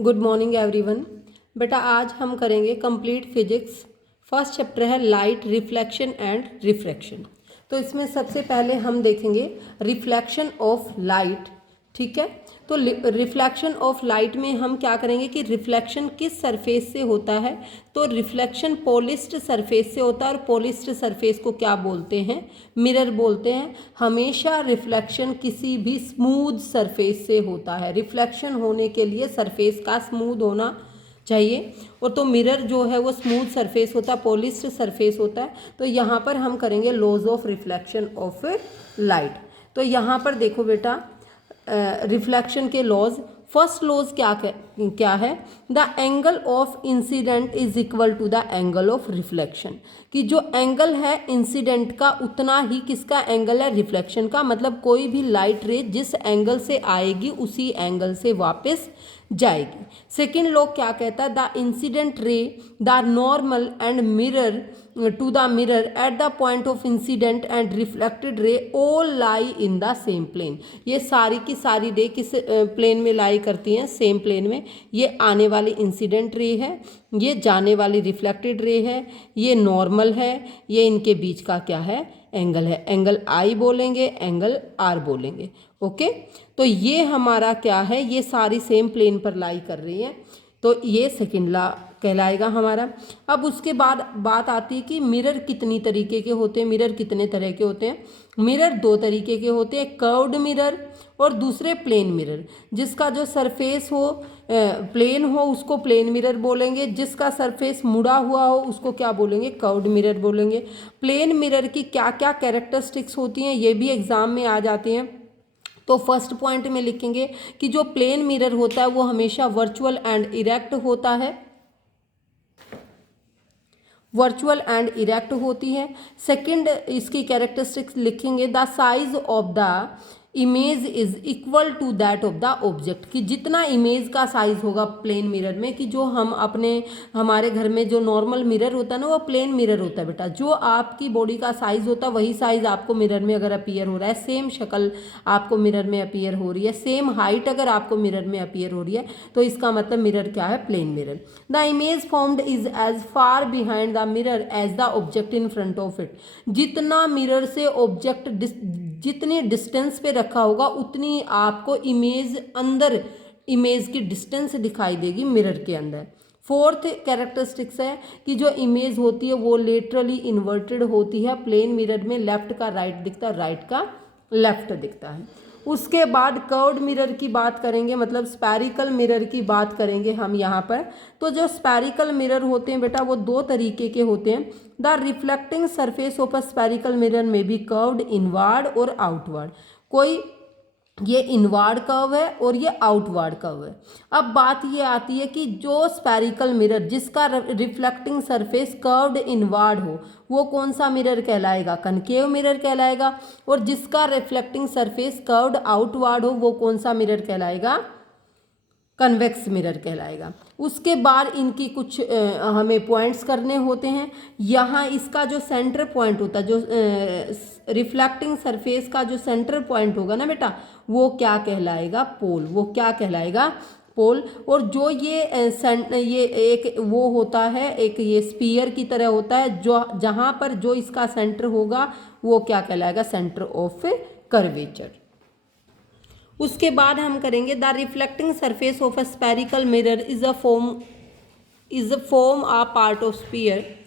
Good morning everyone. बेटा आज हम करेंगे कंप्लीट फिजिक्स। फर्स्ट चैप्टर है लाइट, रिफ्लेक्शन एंड रिफ्रैक्शन। तो इसमें सबसे पहले हम देखेंगे रिफ्लेक्शन ऑफ लाइट। ठीक है, तो रिफ्लेक्शन ऑफ लाइट में हम क्या करेंगे कि रिफ्लेक्शन किस सरफेस से होता है। तो रिफ्लेक्शन पॉलिश्ड सरफेस से होता है, और पॉलिश्ड सरफेस को क्या बोलते हैं? मिरर बोलते हैं। हमेशा रिफ्लेक्शन किसी भी स्मूथ सरफेस से होता है। रिफ्लेक्शन होने के लिए सरफेस का स्मूथ होना चाहिए, और तो मिरर जो है वो स्मूथ सरफेस होता है, पॉलिश्ड सरफेस होता है। तो यहाँ पर हम करेंगे laws of reflection of light. तो यहाँ पर देखो बेटा, रिफ्लेक्शन के लॉज। फर्स्ट लॉज क्या है? The angle of incidence is equal to the angle of reflection. कि जो एंगल है इंसिडेंट का उतना ही किसका एंगल है? रिफ्लेक्शन का। मतलब कोई भी लाइट रे जिस एंगल से आएगी उसी एंगल से वापस जाएगी। सेकेंड लॉ क्या कहता है? The incident ray the normal and mirror to the mirror at the point of incidence and reflected ray all lie in the same plane. ये सारी की सारी रे किस प्लेन में लाई करती हैं? सेम प्लेन में। ये आने वाली इंसिडेंट रे है, ये जाने वाली रिफ्लेक्टेड रे है, ये नॉर्मल है, ये इनके बीच का क्या है? एंगल है। एंगल आई बोलेंगे, एंगल आर बोलेंगे। ओके, तो ये हमारा क्या है? ये सारी सेम प्लेन पर लाई कर रही है, तो ये सेकेंड लॉ कहलाएगा हमारा। अब उसके बाद बात आती है कि मिरर कितनी तरीके के होते हैं। मिरर कितने तरह के होते हैं? मिरर दो तरीके के होते हैं, कर्व्ड मिरर और दूसरे प्लेन मिरर। जिसका जो सरफेस हो प्लेन हो उसको प्लेन मिरर बोलेंगे, जिसका सरफेस मुड़ा हुआ हो उसको क्या बोलेंगे? कर्व्ड मिरर बोलेंगे। प्लेन मिरर की क्या क्या कैरेक्टरिस्टिक्स होती हैं ये भी एग्जाम में आ जाती हैं। तो फर्स्ट पॉइंट में लिखेंगे कि जो प्लेन मिरर होता है वो हमेशा वर्चुअल एंड इरेक्ट होता है, वर्चुअल एंड इरेक्ट होती है। सेकंड इसकी कैरेक्टरिस्टिक्स लिखेंगे, the size of the image is equal to that of the object. कि जितना इमेज का साइज होगा प्लेन मिरर में, कि जो हम हमारे घर में जो नॉर्मल मिरर होता है ना वो प्लेन मिरर होता है बेटा। जो आपकी बॉडी का साइज होता है वही साइज आपको मिरर में अगर अपीयर हो रहा है, सेम शक्ल आपको मिरर में अपीयर हो रही है, सेम हाइट अगर आपको मिरर में अपीयर हो रही है, तो इसका मतलब मिरर क्या है? Plane mirror. The image formed is as far behind the mirror as the object in front of it. जितना मिरर से ऑब्जेक्ट जितनी डिस्टेंस पे रखा होगा उतनी आपको इमेज अंदर, इमेज की डिस्टेंस दिखाई देगी मिरर के अंदर। फोर्थ कैरेक्टरिस्टिक्स है कि जो इमेज होती है वो लेटरली इन्वर्टेड होती है। प्लेन मिरर में लेफ्ट का राइट दिखता है, राइट का लेफ्ट दिखता है। उसके बाद कर्व्ड मिरर की बात करेंगे, मतलब स्पैरिकल मिरर की बात करेंगे हम यहाँ पर। तो जो स्पैरिकल मिरर होते हैं बेटा वो दो तरीके के होते हैं। The reflecting surface of a spherical mirror में बी कर्व्ड इनवर्ड और आउटवर्ड। कोई ये इनवर्ड कर्व है और ये आउटवर्ड कर्व है। अब बात ये आती है कि जो स्पैरिकल मिरर जिसका रिफ्लेक्टिंग सरफेस कर्व्ड इनवर्ड हो वो कौन सा मिरर कहलाएगा? कनकेव मिरर कहलाएगा। और जिसका रिफ्लेक्टिंग सरफेस कर्व्ड आउटवर्ड हो वो कौन सा मिरर कहलाएगा? कन्वेक्स मिरर कहलाएगा। उसके बाद इनकी कुछ हमें पॉइंट्स करने होते हैं। यहाँ इसका जो सेंटर पॉइंट होता है, जो रिफ्लेक्टिंग सरफेस का जो सेंटर पॉइंट होगा ना बेटा, वो क्या कहलाएगा? पोल। वो क्या कहलाएगा? पोल। और जो ये एक वो होता है, एक ये स्पीयर की तरह होता है, जो जहाँ पर जो इसका सेंटर होगा वो क्या कहलाएगा? Centre of curvature. उसके बाद हम करेंगे the reflecting surface of a spherical mirror is a form a part of sphere.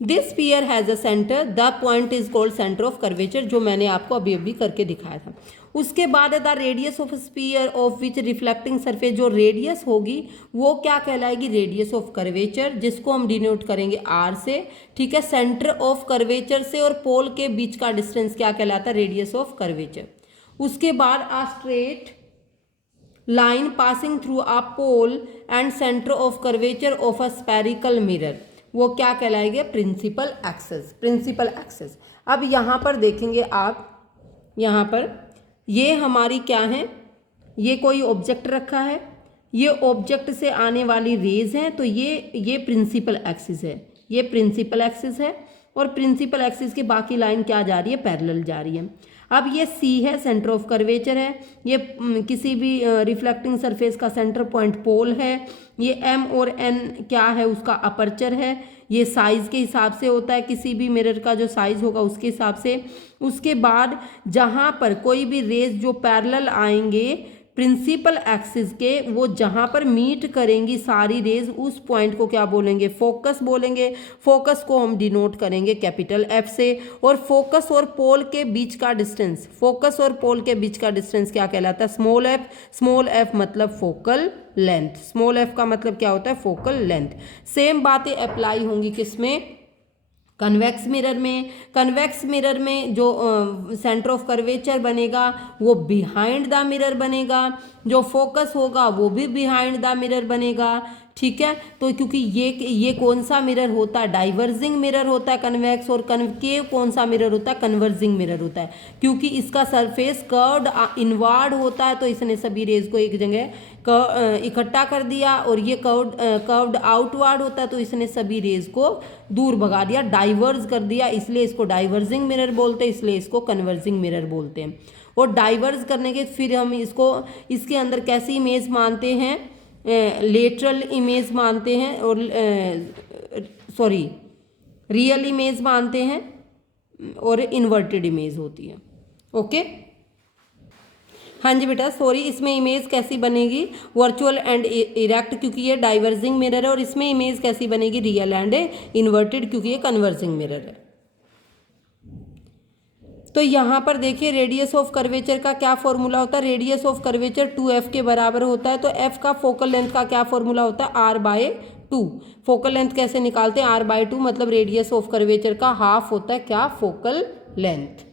This sphere has a centre, the point is called centre of curvature, जो मैंने आपको अभी अभी करके दिखाया था। उसके बाद the radius of sphere of which reflecting surface, जो रेडियस होगी वो क्या कहलाएगी? रेडियस ऑफ कर्वेचर, जिसको हम डिनोट करेंगे आर से। ठीक है, सेंटर ऑफ कर्वेचर से और पोल के बीच का डिस्टेंस क्या कहलाता है? Radius of curvature. उसके बाद a straight line passing through a pole and centre of curvature of a spherical mirror, वो क्या कहलाएंगे? Principal axis. Principal axis. अब यहाँ पर देखेंगे आप, यहाँ पर ये हमारी क्या है? ये कोई ऑब्जेक्ट रखा है, ये ऑब्जेक्ट से आने वाली रेज हैं, तो ये प्रिंसिपल एक्सिस है, ये प्रिंसिपल एक्सिस है। और प्रिंसिपल एक्सिस की बाकी लाइन क्या जा रही है? पैरेलल जा रही है। अब ये सी है, सेंटर ऑफ कर्वेचर है, ये किसी भी रिफ्लेक्टिंग सरफेस का सेंटर पॉइंट पोल है, ये एम और एन क्या है, उसका अपर्चर है, ये साइज के हिसाब से होता है, किसी भी मिरर का जो साइज होगा उसके हिसाब से। उसके बाद जहाँ पर कोई भी रेज जो पैरेलल आएंगे प्रिंसिपल एक्सिस के, वो जहाँ पर मीट करेंगी सारी रेज, उस पॉइंट को क्या बोलेंगे, फोकस बोलेंगे। फोकस को हम डिनोट करेंगे कैपिटल एफ से। और फोकस और पोल के बीच का डिस्टेंस, फोकस और पोल के बीच का डिस्टेंस क्या कहलाता है, स्मॉल एफ। स्मॉल एफ मतलब फोकल लेंथ, स्मॉल एफ का मतलब क्या होता है, फोकल लेंथ। सेम बातें अप्लाई होंगी किसमें, कन्वेक्स मिरर में। कन्वेक्स मिरर में जो सेंटर ऑफ कर्वेचर बनेगा वो बिहाइंड द मिरर बनेगा, जो फोकस होगा वो भी बिहाइंड द मिरर बनेगा। ठीक है, तो क्योंकि ये कौन सा मिरर होता है, डाइवर्जिंग मिरर होता है कन्वेक्स, और कन्केव कौन सा मिरर होता है, कन्वर्जिंग मिरर होता है। क्योंकि इसका सरफेस कर्व्ड इनवार्ड होता है, तो इसने सभी रेज को एक जगह इकट्ठा कर दिया, और ये कर्व्ड आउटवार्ड होता है, तो इसने सभी रेज को दूर भगा दिया, डाइवर्ज कर दिया, इसलिए इसको डाइवर्जिंग मिरर बोलते हैं, इसलिए इसको कन्वर्जिंग मिरर बोलते हैं। और डाइवर्ज करने के फिर हम इसको इसके अंदर कैसी इमेज मानते हैं, लेटरल इमेज मानते हैं, और सॉरी रियल इमेज मानते हैं, और इन्वर्टेड इमेज होती है। ओके, हाँ जी बेटा, सॉरी, इसमें इमेज कैसी बनेगी, वर्चुअल एंड इरेक्ट, क्योंकि ये डाइवर्जिंग मिरर है। और इसमें इमेज कैसी बनेगी, रियल एंड इन्वर्टेड, क्योंकि ये कन्वर्जिंग मिरर है। तो यहाँ पर देखिए रेडियस ऑफ कर्वेचर का क्या फॉर्मूला होता है, रेडियस ऑफ कर्वेचर 2f के बराबर होता है। तो f का फोकल लेंथ का क्या फॉर्मूला होता है, r/2। फोकल लेंथ कैसे निकालते हैं, r/2 मतलब रेडियस ऑफ कर्वेचर का हाफ होता है क्या, फोकल लेंथ।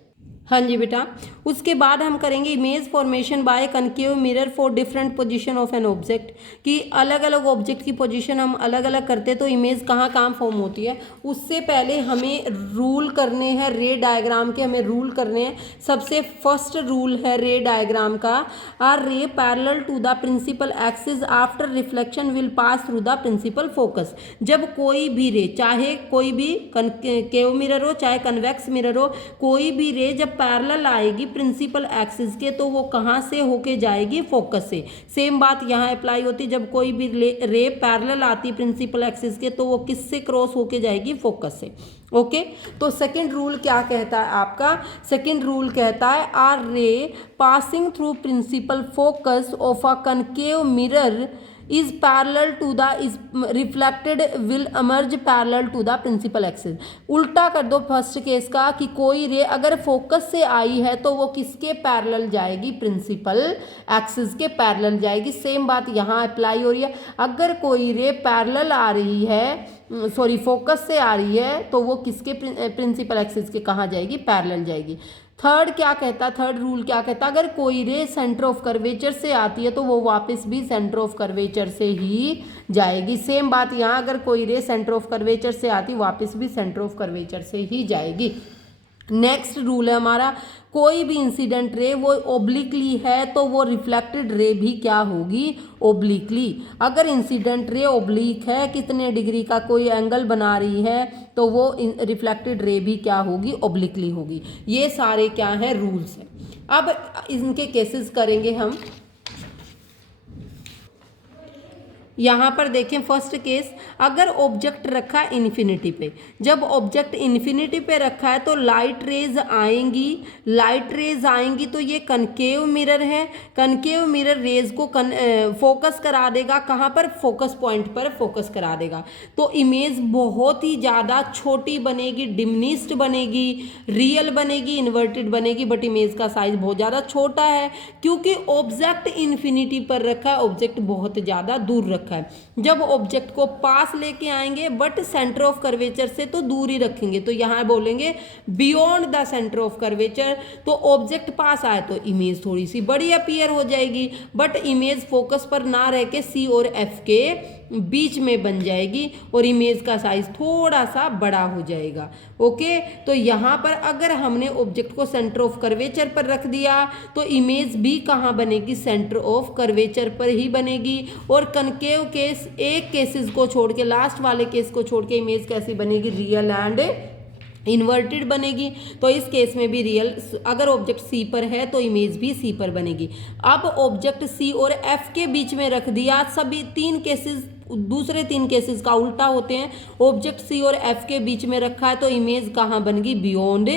हाँ जी बेटा, उसके बाद हम करेंगे image formation by concave mirror for different position of an object, कि अलग अलग ऑब्जेक्ट की पोजीशन हम अलग अलग करते हैं तो इमेज कहाँ कहाँ फॉर्म होती है। उससे पहले हमें रूल करने हैं रे डायग्राम के, हमें रूल करने हैं। सबसे फर्स्ट रूल है रे डायग्राम का, a ray parallel to the principal axis after reflection will pass through the principal focus. जब कोई भी रे, चाहे कोई भी कनकेव मिरर हो चाहे कन्वेक्स मिरर हो, कोई भी रे जब पैरेलल आएगी प्रिंसिपल एक्सिस के, तो वो कहाँ से होके जाएगी, फोकस से। सेम बात यहाँ अप्लाई होती है, जब कोई भी रे पैरेलल आती है प्रिंसिपल एक्सिस के, तो वो किससे क्रॉस होके जाएगी, फोकस से। ओके, तो सेकंड रूल क्या कहता है आपका, सेकंड रूल कहता है a ray passing through principal focus of a concave mirror is parallel to the is reflected will emerge parallel to the principal axis। उल्टा कर दो फर्स्ट केस का, कि कोई रे अगर फोकस से आई है तो वो किसके पैरेलल जाएगी, प्रिंसिपल एक्सिस के पैरेलल जाएगी। सेम बात यहाँ अप्लाई हो रही है, अगर कोई रे पैरेलल आ रही है, सॉरी फोकस से आ रही है, तो वो किसके प्रिंसिपल एक्सिस के कहाँ जाएगी, पैरेलल जाएगी। थर्ड क्या कहता, थर्ड रूल क्या कहता, अगर कोई रे सेंटर ऑफ कर्वेचर से आती है तो वो वापस भी सेंटर ऑफ कर्वेचर से ही जाएगी। सेम बात यहाँ, अगर कोई रे सेंटर ऑफ कर्वेचर से आती वापस भी सेंटर ऑफ कर्वेचर से ही जाएगी। नेक्स्ट रूल है हमारा, कोई भी इंसिडेंट रे वो ओब्लिकली है तो वो रिफ्लेक्टेड रे भी क्या होगी, ओब्लिकली। अगर इंसिडेंट रे ओब्लिक है, कितने डिग्री का कोई एंगल बना रही है, तो वो रिफ्लेक्टेड रे भी क्या होगी, ओब्लिकली होगी। ये सारे क्या है, रूल्स हैं। अब इनके केसेस करेंगे हम। यहाँ पर देखें फर्स्ट केस, अगर ऑब्जेक्ट रखा है इन्फिनिटी पे, जब ऑब्जेक्ट इन्फिनिटी पे रखा है तो लाइट रेज आएंगी, लाइट रेज आएंगी तो ये कनकेव मिरर है, कनकेव मिरर रेज को फोकस करा देगा, कहाँ पर, फोकस पॉइंट पर फोकस करा देगा। तो इमेज बहुत ही ज़्यादा छोटी बनेगी, डिमिनिश्ड बनेगी, रियल बनेगी, इन्वर्टेड बनेगी, बट इमेज का साइज बहुत ज़्यादा छोटा है, क्योंकि ऑब्जेक्ट इन्फिनिटी पर रखा है, ऑब्जेक्ट बहुत ज़्यादा दूर रखा है। जब ऑब्जेक्ट को पास लेके आएंगे बट सेंटर ऑफ कर्वेचर से तो दूर ही रखेंगे, तो यहाँ बोलेंगे beyond the centre of curvature. तो ऑब्जेक्ट पास आए तो इमेज थोड़ी सी बड़ी अपीयर हो जाएगी, बट इमेज फोकस पर ना रह के सी और एफ के बीच में बन जाएगी और इमेज का साइज थोड़ा सा बड़ा हो जाएगा। ओके, तो यहाँ पर अगर हमने ऑब्जेक्ट को सेंटर ऑफ कर्वेचर पर रख दिया तो इमेज भी कहाँ बनेगी, सेंटर ऑफ कर्वेचर पर ही बनेगी। और कनकेव केस, एक केसेस को छोड़ के, लास्ट वाले केस को छोड़ के इमेज कैसी बनेगी, रियल एंड इन्वर्टेड बनेगी तो इस केस में भी रियल, अगर ऑब्जेक्ट सी पर है तो इमेज भी सी पर बनेगी। अब ऑब्जेक्ट सी और एफ के बीच में रख दिया, सभी तीन केसेस, दूसरे तीन केसेस का उल्टा होते हैं। ऑब्जेक्ट सी और एफ के बीच में रखा है तो इमेज कहाँ बनेगी, बियॉन्ड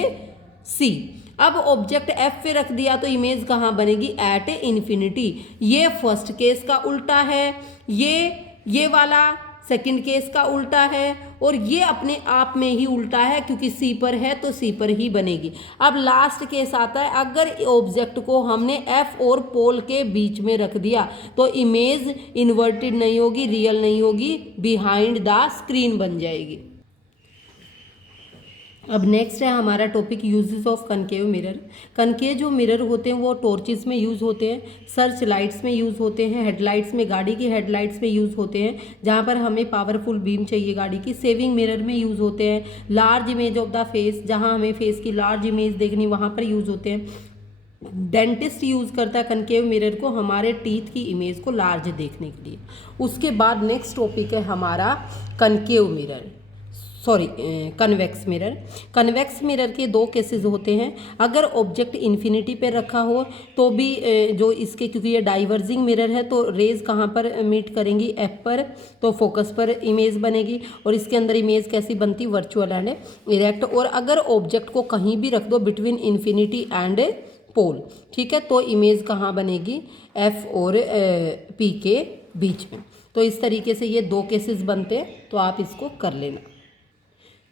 सी। अब ऑब्जेक्ट एफ पे रख दिया तो इमेज कहाँ बनेगी, एट इन्फिनिटी। ये फर्स्ट केस का उल्टा है, ये वाला सेकंड केस का उल्टा है, और ये अपने आप में ही उल्टा है क्योंकि सी पर है तो सी पर ही बनेगी। अब लास्ट केस आता है, अगर ऑब्जेक्ट को हमने एफ और पोल के बीच में रख दिया तो इमेज इन्वर्टेड नहीं होगी, रियल नहीं होगी, बिहाइंड द स्क्रीन बन जाएगी। अब नेक्स्ट है हमारा topic uses of concave mirror. Concave जो मिरर होते हैं वो टॉर्चेस में यूज़ होते हैं, सर्च लाइट्स में यूज़ होते हैं, हेडलाइट्स में, गाड़ी की हेडलाइट्स में यूज़ होते हैं जहाँ पर हमें पावरफुल बीम चाहिए गाड़ी की। सेविंग मिरर में यूज़ होते हैं, large image of the face, जहाँ हमें फेस की लार्ज इमेज देखनी वहाँ पर यूज़ होते हैं। डेंटिस्ट यूज़ करता है कनकेव मिरर को हमारे टीथ की इमेज को लार्ज देखने के लिए। उसके बाद नेक्स्ट टॉपिक है हमारा concave mirror, convex mirror. Convex mirror के दो केसेस होते हैं। अगर ऑब्जेक्ट इन्फिनिटी पे रखा हो तो भी जो इसके, क्योंकि ये डाइवर्जिंग मिरर है तो रेज कहाँ पर मीट करेंगी, एफ पर, तो फोकस पर इमेज बनेगी। और इसके अंदर इमेज कैसी बनती, वर्चुअल एंड इरेक्ट। और अगर ऑब्जेक्ट को कहीं भी रख दो बिटवीन इन्फिनिटी एंड पोल, ठीक है, तो इमेज कहाँ बनेगी, एफ और पी के बीच में। तो इस तरीके से ये दो केसेस बनते हैं, तो आप इसको कर लेना।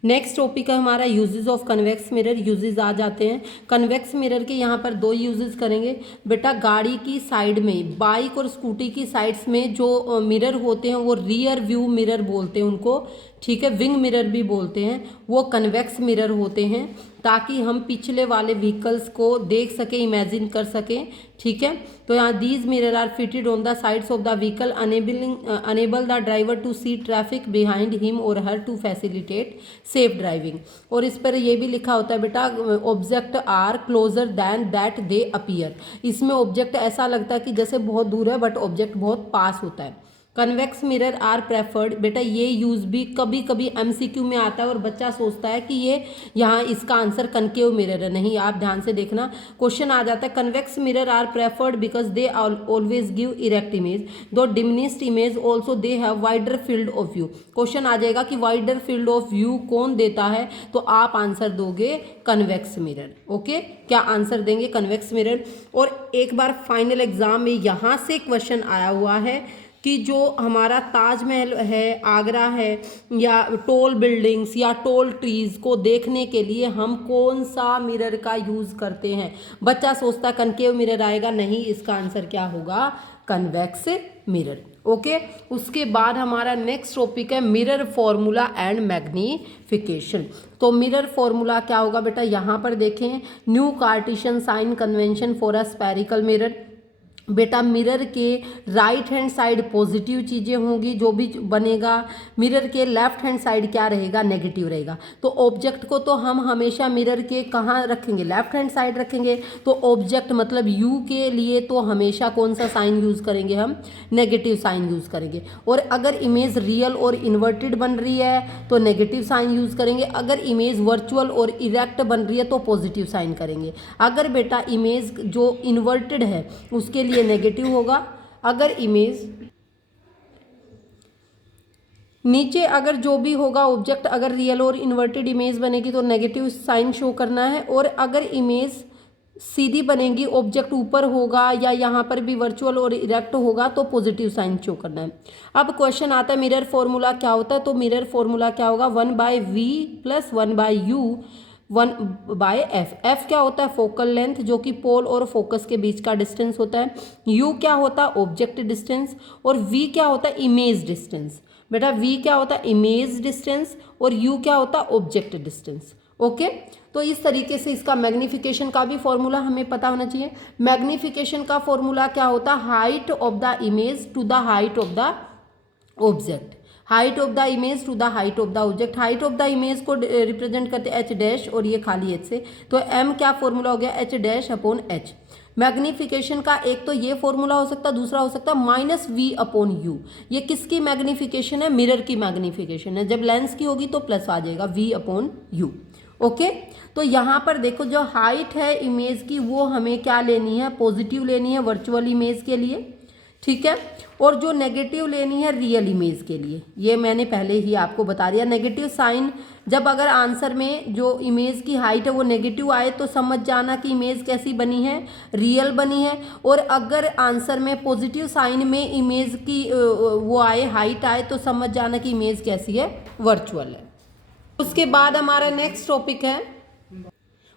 नेक्स्ट टॉपिक है हमारा uses of convex mirror. Uses आ जाते हैं कन्वेक्स मिरर के, यहाँ पर दो यूजेस करेंगे बेटा। गाड़ी की साइड में, बाइक और स्कूटी की साइड्स में जो मिरर होते हैं वो रियर व्यू मिरर बोलते हैं उनको, ठीक है, विंग मिरर भी बोलते हैं। वो कन्वेक्स मिरर होते हैं ताकि हम पिछले वाले व्हीकल्स को देख सकें, इमेजिन कर सकें, ठीक है। तो यहाँ these mirror are fitted on the sides of the vehicle enable the driver to see traffic behind him और her to facilitate safe driving. और इस पर ये भी लिखा होता है बेटा, object are closer than that they appear. इसमें ऑब्जेक्ट ऐसा लगता है कि जैसे बहुत दूर है बट ऑब्जेक्ट बहुत पास होता है। कन्वेक्स मिरर आर प्रेफर्ड, बेटा ये यूज भी कभी कभी एमसीक्यू में आता है और बच्चा सोचता है कि ये यहाँ इसका आंसर कनकेव मिरर है। नहीं, आप ध्यान से देखना, क्वेश्चन आ जाता है convex mirror are preferred because they always give erect image though diminished image also they have wider field of view. Question आ जाएगा कि वाइडर फील्ड ऑफ व्यू कौन देता है, तो आप आंसर दोगे कन्वेक्स मिरर। ओके, क्या आंसर देंगे, कन्वेक्स मिरर। और एक बार फाइनल एग्जाम में यहाँ से क्वेश्चन आया हुआ है कि जो हमारा ताजमहल है, आगरा है, या टॉल बिल्डिंग्स या टॉल ट्रीज को देखने के लिए हम कौन सा मिरर का यूज़ करते हैं। बच्चा सोचता है कनकेव मिरर आएगा, नहीं, इसका आंसर क्या होगा, कन्वेक्स मिरर। ओके, उसके बाद हमारा नेक्स्ट टॉपिक है मिरर फॉर्मूला एंड मैग्नीफिकेशन। तो मिरर फॉर्मूला क्या होगा बेटा, यहाँ पर देखें, new Cartesian sign convention for a spherical mirror. बेटा मिरर के राइट हैंड साइड पॉजिटिव चीज़ें होंगी जो भी बनेगा, मिरर के लेफ्ट हैंड साइड क्या रहेगा, नेगेटिव रहेगा। तो ऑब्जेक्ट को तो हम हमेशा मिरर के कहाँ रखेंगे, लेफ्ट हैंड साइड रखेंगे। तो ऑब्जेक्ट मतलब यू के लिए तो हमेशा कौन सा साइन यूज़ करेंगे, हम नेगेटिव साइन यूज़ करेंगे। और अगर इमेज रियल और इन्वर्टेड बन रही है तो नेगेटिव साइन यूज़ करेंगे। अगर इमेज वर्चुअल और इरेक्ट बन रही है तो पॉजिटिव साइन करेंगे। अगर बेटा इमेज जो इन्वर्टेड है उसके लिए नेगेटिव होगा। अगर इमेज नीचे, अगर जो भी होगा ऑब्जेक्ट, अगर रियल और इन्वर्टेड इमेज बनेगी तो नेगेटिव साइन शो करना है। और अगर इमेज सीधी बनेगी, ऑब्जेक्ट ऊपर होगा या यहाँ पर भी वर्चुअल और इरेक्ट होगा तो पॉजिटिव साइन शो करना है। अब क्वेश्चन आता है मिरर फॉर्मूला क्या होता है, तो मिरर फॉर्मूला क्या होगा, 1/v + 1/u 1/f। f क्या होता है, फोकल लेंथ, जो कि पोल और फोकस के बीच का डिस्टेंस होता है। u क्या होता है, ऑब्जेक्ट डिस्टेंस। और v क्या होता है, इमेज डिस्टेंस। बेटा v क्या होता है, इमेज डिस्टेंस, और u क्या होता है, ऑब्जेक्ट डिस्टेंस। ओके, तो इस तरीके से इसका मैग्नीफिकेशन का भी फॉर्मूला हमें पता होना चाहिए। मैग्नीफिकेशन का फॉर्मूला क्या होता है, height of the image to the height of the object. Height of the image to the height of the object. Height of the image को रिप्रेजेंट करते हैं h' और ये खाली h से, तो m क्या फॉर्मूला हो गया, h'/h। मैग्नीफिकेशन का एक तो ये फॉर्मूला हो सकता है, दूसरा हो सकता है -v/u। ये किसकी मैग्नीफिकेशन है, मिरर की मैग्नीफिकेशन है। जब लेंस की होगी तो प्लस आ जाएगा v/u। ओके। तो यहाँ पर देखो जो हाइट है इमेज की वो हमें क्या लेनी है, पॉजिटिव लेनी है वर्चुअल इमेज के लिए, ठीक है। और जो नेगेटिव लेनी है रियल इमेज के लिए, ये मैंने पहले ही आपको बता दिया। नेगेटिव साइन जब अगर आंसर में जो इमेज की हाइट है वो नेगेटिव आए तो समझ जाना कि इमेज कैसी बनी है, रियल बनी है। और अगर आंसर में पॉजिटिव साइन में इमेज की वो आए, हाइट आए, तो समझ जाना कि इमेज कैसी है, वर्चुअल है। उसके बाद हमारा नेक्स्ट टॉपिक है,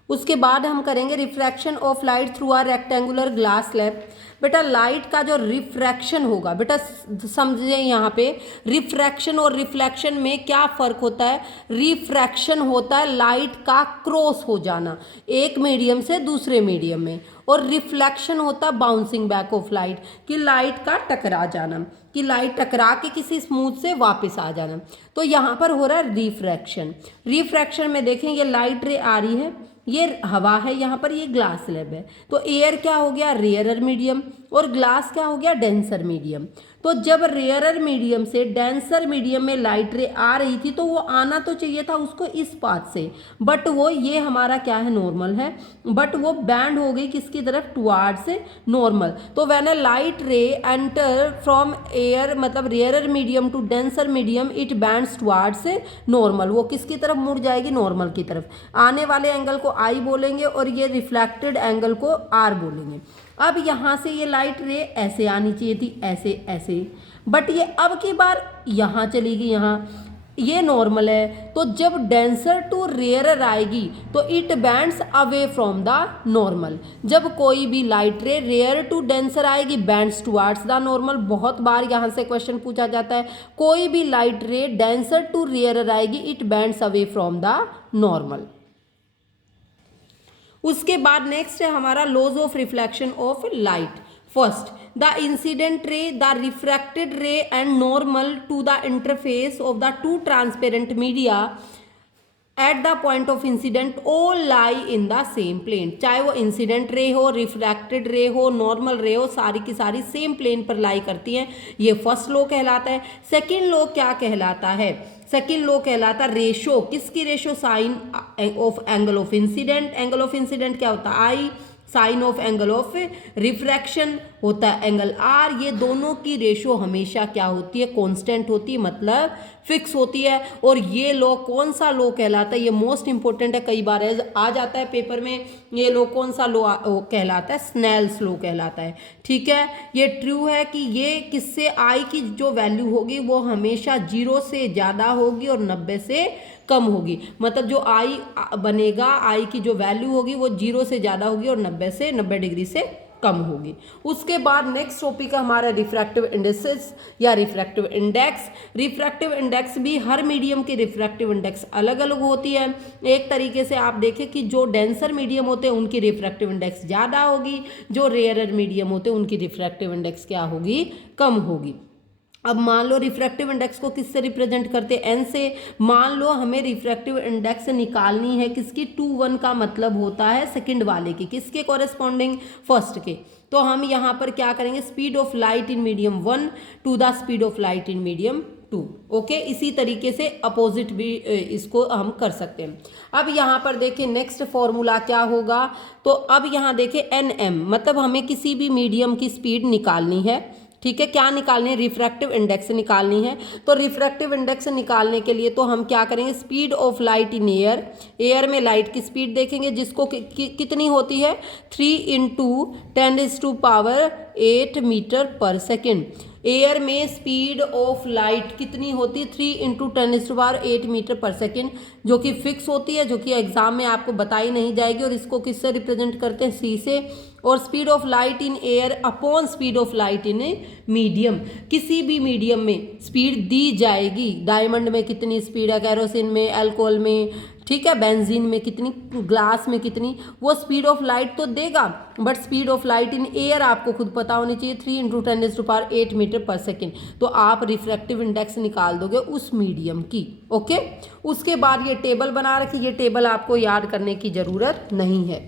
उसके बाद हम करेंगे refraction of light through a rectangular glass slab. बेटा लाइट का जो रिफ्रैक्शन होगा, बेटा समझे यहाँ पे रिफ्रैक्शन और रिफ्लेक्शन में क्या फ़र्क होता है। रिफ्रैक्शन होता है लाइट का क्रॉस हो जाना एक मीडियम से दूसरे मीडियम में, और रिफ्लेक्शन होता है बाउंसिंग बैक ऑफ लाइट, कि लाइट का टकरा जाना, कि लाइट टकरा के किसी स्मूथ से वापस आ जाना। तो यहाँ पर हो रहा है रिफ्रैक्शन। रिफ्रैक्शन में देखें ये लाइट रे आ रही है, ये हवा है, यहाँ पर ये ग्लास स्लैब है। तो एयर क्या हो गया, रेयरर मीडियम, और ग्लास क्या हो गया, डेंसर मीडियम। तो जब रेयरर मीडियम से डेंसर मीडियम में लाइट रे आ रही थी तो वो आना तो चाहिए था उसको इस पाथ से, बट वो ये हमारा क्या है, नॉर्मल है, बट वो बैंड हो गई किसकी तरफ, टुवार्ड्स नॉर्मल। तो when a light ray enter from air मतलब rarer medium to denser medium it bends towards normal, वो किसकी तरफ मुड़ जाएगी, नॉर्मल की तरफ। आने वाले एंगल को आई बोलेंगे और ये रिफ्लेक्टेड एंगल को आर बोलेंगे। अब यहाँ से ये लाइट रे ऐसे आनी चाहिए थी, ऐसे ऐसे, बट ये अब की बार यहाँ चली गई, यहाँ ये नॉर्मल है। तो जब डेंसर टू रेयरर आएगी तो it bends away from the normal. जब कोई भी light ray rare to denser आएगी बैंड्स टुवार्ड्स द नॉर्मल। बहुत बार यहाँ से क्वेश्चन पूछा जाता है, कोई भी light ray denser to rarer आएगी it bends away from the normal. उसके बाद नेक्स्ट है हमारा laws of reflection of light. First, the incident ray, the refracted ray and normal to the interface of the two transparent media at the point of incidence all lie in the same plane. चाहे वो incident ray हो, refracted रे हो, normal रे हो, सारी की सारी सेम प्लेन पर लाई करती हैं। ये फर्स्ट लॉ कहलाता है। सेकेंड लॉ क्या कहलाता है, सेकेंड लॉ कहलाता है रेशो। किसकी ratio, sine of angle of incidence. Angle of incidence क्या होता है, i, sine of angle of refraction होता है एंगल आर। ये दोनों की रेशो हमेशा क्या होती है, कांस्टेंट होती है, मतलब फिक्स होती है। और ये लॉ कौन सा लॉ कहलाता है, ये मोस्ट इंपॉर्टेंट है, कई बार आ जाता है पेपर में। ये लॉ कौन सा लॉ कहलाता है, स्नेल्स लॉ कहलाता है, ठीक है। ये ट्रू है कि ये किससे, आई की जो वैल्यू होगी वो हमेशा 0 से ज़्यादा होगी और 90 से कम होगी। मतलब जो आई बनेगा, आई की जो वैल्यू होगी वो 0 से ज़्यादा होगी और 90 डिग्री से कम होगी। उसके बाद नेक्स्ट टॉपिक है हमारा रिफ्रैक्टिव इंडेक्सेस या रिफ्रैक्टिव इंडेक्स। रिफ्रैक्टिव इंडेक्स भी हर मीडियम की रिफ्रैक्टिव इंडेक्स अलग अलग होती है। एक तरीके से आप देखें कि जो डेंसर मीडियम होते हैं उनकी रिफ्रैक्टिव इंडेक्स ज़्यादा होगी, जो रेयरर मीडियम होते हैं उनकी रिफ्रैक्टिव इंडेक्स क्या होगी, कम होगी। अब मान लो रिफ्रैक्टिव इंडेक्स को किससे रिप्रेजेंट करते हैं, एन से। मान लो हमें रिफ्रैक्टिव इंडेक्स निकालनी है किसकी, 2:1 का मतलब होता है सेकंड वाले की, किसके कॉरेस्पॉन्डिंग, फर्स्ट के। तो हम यहाँ पर क्या करेंगे, speed of light in medium 1 to the speed of light in medium 2। Okay, इसी तरीके से अपोजिट भी इसको हम कर सकते हैं। अब यहाँ पर देखें नेक्स्ट फॉर्मूला क्या होगा, तो अब यहाँ देखें NM, मतलब हमें किसी भी मीडियम की स्पीड निकालनी है, ठीक है। क्या निकालनी है, रिफ्रैक्टिव इंडेक्स निकालनी है। तो रिफ्रैक्टिव इंडेक्स निकालने के लिए तो हम क्या करेंगे, speed of light in air, air में लाइट की स्पीड देखेंगे जिसको कितनी होती है, 3 × 10⁸ मीटर पर सेकेंड। एयर में स्पीड ऑफ लाइट कितनी होती है, 3 × 10⁸ मीटर पर सेकेंड, जो कि फिक्स होती है, जो कि एग्जाम में आपको बताई नहीं जाएगी। और इसको किससे रिप्रेजेंट करते हैं, C से। और speed of light in air upon speed of light in medium, किसी भी मीडियम में स्पीड दी जाएगी। डायमंड में कितनी स्पीड है, कैरोसिन में, अल्कोहल में, ठीक है, बेंजीन में कितनी, ग्लास में कितनी, वो स्पीड ऑफ लाइट तो देगा, but speed of light in air आपको खुद पता होनी चाहिए, 3 × 10⁸ मीटर पर सेकेंड। तो आप रिफ्रैक्टिव इंडेक्स निकाल दोगे उस मीडियम की। ओके, उसके बाद ये टेबल बना रखी, ये टेबल आपको याद करने की जरूरत नहीं है।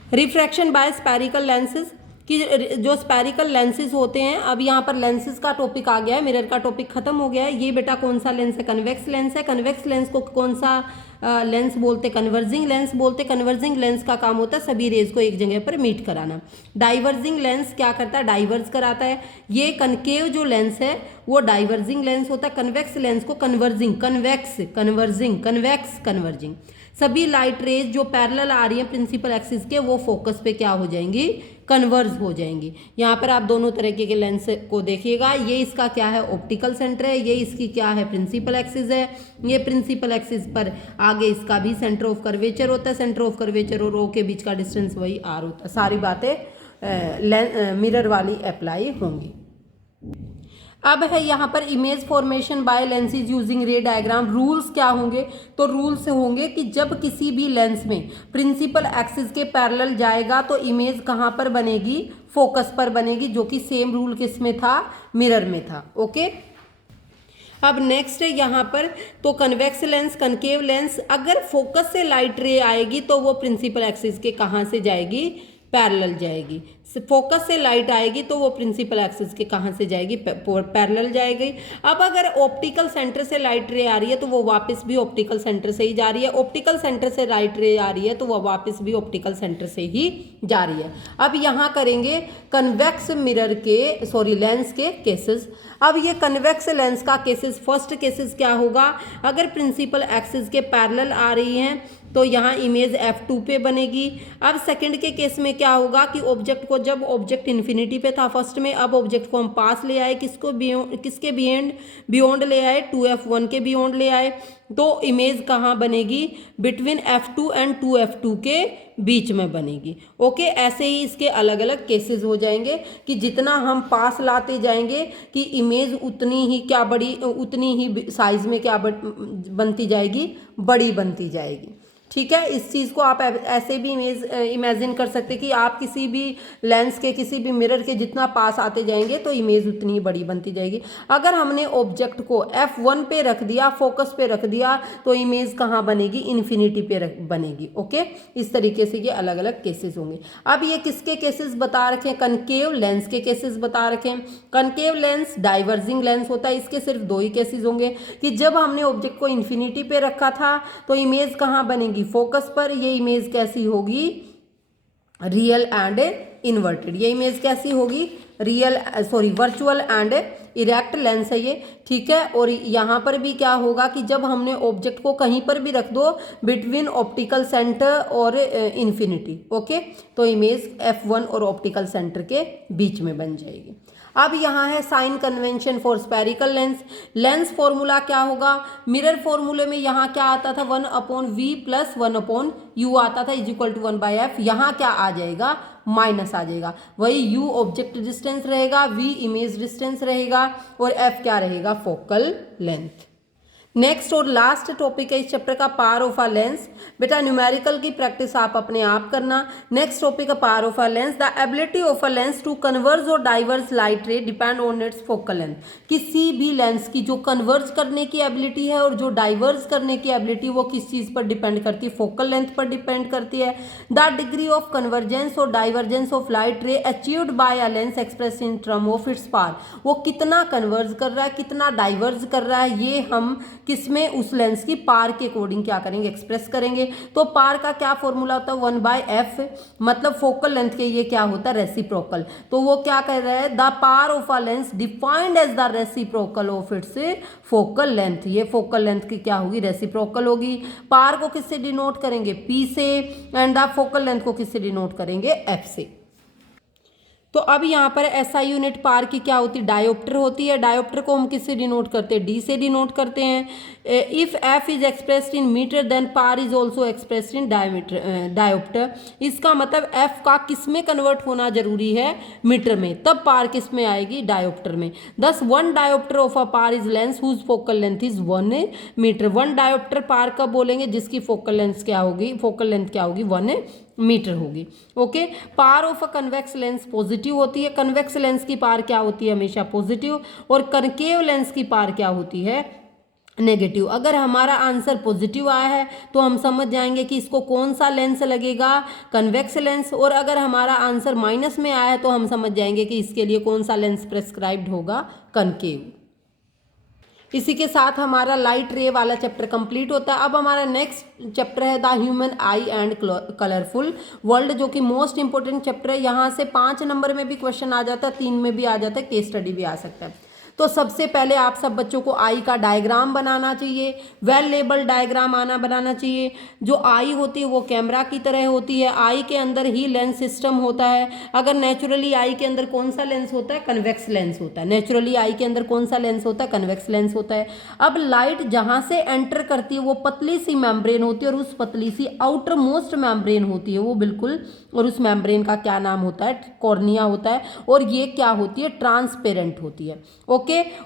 रिफ्रैक्शन बाय स्फेरिकल लेंसेज, कि जो स्पेरिकल लेंसेज होते हैं, अब यहाँ पर लेंसेज का टॉपिक आ गया है, मिरर का टॉपिक खत्म हो गया है। ये बेटा कौन सा लेंस है? कन्वेक्स लेंस है। कन्वेक्स लेंस को कौन सा लेंस बोलते? कन्वर्जिंग लेंस बोलते। कन्वर्जिंग लेंस का काम होता है सभी रेज को एक जगह पर मीट कराना। डाइवर्जिंग लेंस क्या करता है? डाइवर्ज कराता है। ये कनकेव जो लेंस है वो डाइवर्जिंग लेंस होता है। कन्वेक्स लेंस को converging, convex converging, convex converging. सभी लाइट रेज जो पैरेलल आ रही है प्रिंसिपल एक्सिस के, वो फोकस पे क्या हो जाएंगी? कन्वर्ज हो जाएंगी। यहाँ पर आप दोनों तरीके के लेंस को देखिएगा। ये इसका क्या है? ऑप्टिकल सेंटर है। ये इसकी क्या है? प्रिंसिपल एक्सिस है। ये प्रिंसिपल एक्सिस पर आगे इसका भी सेंटर ऑफ कर्वेचर होता है। सेंटर ऑफ कर्वेचर और ओ के बीच का डिस्टेंस वही आर होता है। सारी बातें मिरर वाली अप्लाई होंगी। अब है यहाँ पर image formation by lenses using रे डायग्राम। रूल्स क्या होंगे? तो रूल्स होंगे कि जब किसी भी लेंस में प्रिंसिपल एक्सिस के पैरेलल जाएगा तो इमेज कहाँ पर बनेगी? फोकस पर बनेगी, जो कि सेम रूल किस में था? मिरर में था। ओके, अब नेक्स्ट है यहाँ पर, तो कन्वेक्स लेंस, कनकेव लेंस, अगर फोकस से लाइट रे आएगी तो वो प्रिंसिपल एक्सिस के कहाँ से जाएगी? पैरेलल जाएगी। फोकस से लाइट आएगी तो वो प्रिंसिपल एक्सिस के कहाँ से जाएगी? पैरेलल जाएगी। अब अगर ऑप्टिकल सेंटर से लाइट रे आ रही है तो वो वापस भी ऑप्टिकल सेंटर से ही जा रही है। ऑप्टिकल सेंटर से लाइट रे आ रही है तो वो वापस भी ऑप्टिकल सेंटर से ही जा रही है। अब यहाँ करेंगे कन्वेक्स मिरर के, सॉरी लेंस के केसेस। अब ये कन्वेक्स लेंस का केसेस, फर्स्ट केसेस क्या होगा? अगर प्रिंसिपल एक्सिस के पैरेलल आ रही हैं तो यहाँ इमेज F2 पे बनेगी। अब सेकंड के केस में क्या होगा कि ऑब्जेक्ट को, जब ऑब्जेक्ट इन्फिनिटी पे था फर्स्ट में, अब ऑब्जेक्ट को हम पास ले आए, किसके बियॉन्ड ले आए? 2F1 के बियॉन्ड ले आए, तो इमेज कहाँ बनेगी? बिटवीन F2 एंड 2F2 के बीच में बनेगी। ओके, ऐसे ही इसके अलग अलग केसेस हो जाएंगे कि जितना हम पास लाते जाएंगे कि इमेज उतनी ही क्या बड़ी, उतनी ही साइज में क्या बनती जाएगी? बड़ी बनती जाएगी। ठीक है, इस चीज़ को आप ऐसे भी इमेजिन कर सकते कि आप किसी भी लेंस के, किसी भी मिरर के जितना पास आते जाएंगे तो इमेज उतनी ही बड़ी बनती जाएगी। अगर हमने ऑब्जेक्ट को F1 पे रख दिया, फोकस पे रख दिया, तो इमेज कहाँ बनेगी? इन्फिनिटी पे बनेगी। ओके, इस तरीके से ये अलग अलग केसेस होंगे। अब ये किसके केसेस बता रखे हैं? कनकेव लेंस के केसेस बता रखे हैं। कनकेव लेंस डाइवर्जिंग लेंस होता है। इसके सिर्फ दो ही केसेस होंगे कि जब हमने ऑब्जेक्ट को इन्फिनिटी पे रखा था तो इमेज कहाँ बनेगी? फोकस पर। ये इमेज कैसी होगी? Real and inverted. ये इमेज कैसी होगी? वर्चुअल एंड इरेक्ट लेंस है ये। ठीक है, और यहाँ पर भी क्या होगा कि जब हमने ऑब्जेक्ट को कहीं पर भी रख दो बिटवीन ऑप्टिकल सेंटर और इन्फिनिटी, ओके, तो इमेज F1 और ऑप्टिकल सेंटर के बीच में बन जाएगी। अब यहाँ है sign convention for spherical lens. Lens formula क्या होगा? मिरर फॉर्मूले में यहाँ क्या आता था? 1/v + 1/u आता था, = 1/f। यहाँ क्या आ जाएगा? माइनस आ जाएगा। वही u ऑब्जेक्ट डिस्टेंस रहेगा, v इमेज डिस्टेंस रहेगा और f क्या रहेगा? Focal length. नेक्स्ट और लास्ट टॉपिक है इस चैप्टर का, पावर ऑफ अ लेंस। बेटा न्यूमेरिकल की प्रैक्टिस आप अपने आप करना। नेक्स्ट टॉपिक है power of a lens. The ability of a lens to converge और diverge light ray depend on its focal length. किसी भी लेंस की जो कन्वर्ज करने की एबिलिटी है और जो डाइवर्स करने की एबिलिटी, वो किस चीज़ पर डिपेंड करती है? फोकल लेंथ पर डिपेंड करती है। द डिग्री ऑफ कन्वर्जेंस और डाइवर्जेंस ऑफ लाइट रे achieved by a lens express in term of its power. वो कितना कन्वर्ज कर रहा है, कितना डाइवर्ज कर रहा है, ये हम किसमें? उस लेंस की पार के अकॉर्डिंग क्या करेंगे? एक्सप्रेस करेंगे। तो पार का क्या फॉर्मूला होता है? 1/f, मतलब फोकल लेंथ के ये क्या होता है? रेसिप्रोकल। तो वो क्या कह रहा है? The power of a lens defined as the reciprocal of its focal length. ये फोकल लेंथ की क्या होगी? रेसिप्रोकल होगी। पार को किससे डिनोट करेंगे? p से, एंड द फोकल लेंथ को किससे डिनोट करेंगे? f से। तो अब यहाँ पर एसआई यूनिट पार की क्या होती है? डायोप्टर होती है। डायोप्टर को हम किससे डिनोट करते हैं? डी से डिनोट करते हैं। If F is expressed in metre then power is also expressed in dioptre. इसका मतलब एफ का किस में कन्वर्ट होना जरूरी है? मीटर में, तब पार किस में आएगी? डायोप्टर में। Thus 1 dioptre of a power is lens whose focal length is 1 metre. 1 dioptre power कब बोलेंगे? जिसकी फोकल लेंथ क्या होगी? फोकल लेंथ क्या होगी? 1 मीटर होगी। Okay, power of a convex lens positive होती है। कन्वेक्स लेंस की पार क्या होती है? हमेशा पॉजिटिव। और कनकेव लेंस की पार क्या होती है? नेगेटिव। अगर हमारा आंसर पॉजिटिव आया है तो हम समझ जाएंगे कि इसको कौन सा लेंस लगेगा, कन्वेक्स लेंस। और अगर हमारा आंसर माइनस में आया है तो हम समझ जाएंगे कि इसके लिए कौन सा लेंस प्रेस्क्राइब्ड होगा, कनकेव। इसी के साथ हमारा लाइट रे वाला चैप्टर कंप्लीट होता है। अब हमारा नेक्स्ट चैप्टर है the human I and colourful world, जो कि मोस्ट इंपॉर्टेंट चैप्टर है। यहाँ से 5 नंबर में भी क्वेश्चन आ जाता है, 3 में भी आ जाता है, केस स्टडी भी आ सकता है। तो सबसे पहले आप सब बच्चों को आई का डायग्राम बनाना चाहिए, वेल लेबल डायग्राम बनाना चाहिए। जो आई होती है वो कैमरा की तरह होती है, आई के अंदर ही लेंस सिस्टम होता है। अगर नेचुरली आई के अंदर कौन सा लेंस होता है, कन्वेक्स लेंस होता है। नेचुरली आई के अंदर कौन सा लेंस होता है, कन्वेक्स लेंस होता है। अब लाइट जहाँ से एंटर करती है वो पतली सी मेम्ब्रेन होती है, और उस पतली सी आउटर मोस्ट मेम्ब्रेन होती है वो बिल्कुल, और उस मेम्ब्रेन का क्या नाम होता है, कॉर्निया होता है। और ये क्या होती है, ट्रांसपेरेंट होती है। ओके,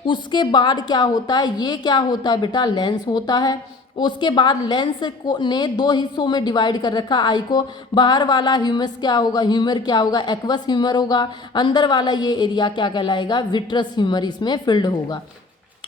उसके बाद क्या होता है, ये क्या होता है बेटा, लेंस होता है। उसके बाद लेंस को ने 2 हिस्सों में डिवाइड कर रखा आई को। बाहर वाला ह्यूमस क्या होगा, ह्यूमर क्या होगा, एक्वस ह्यूमर होगा। अंदर वाला ये एरिया क्या कहलाएगा, विट्रस ह्यूमर इसमें फिल्ड होगा।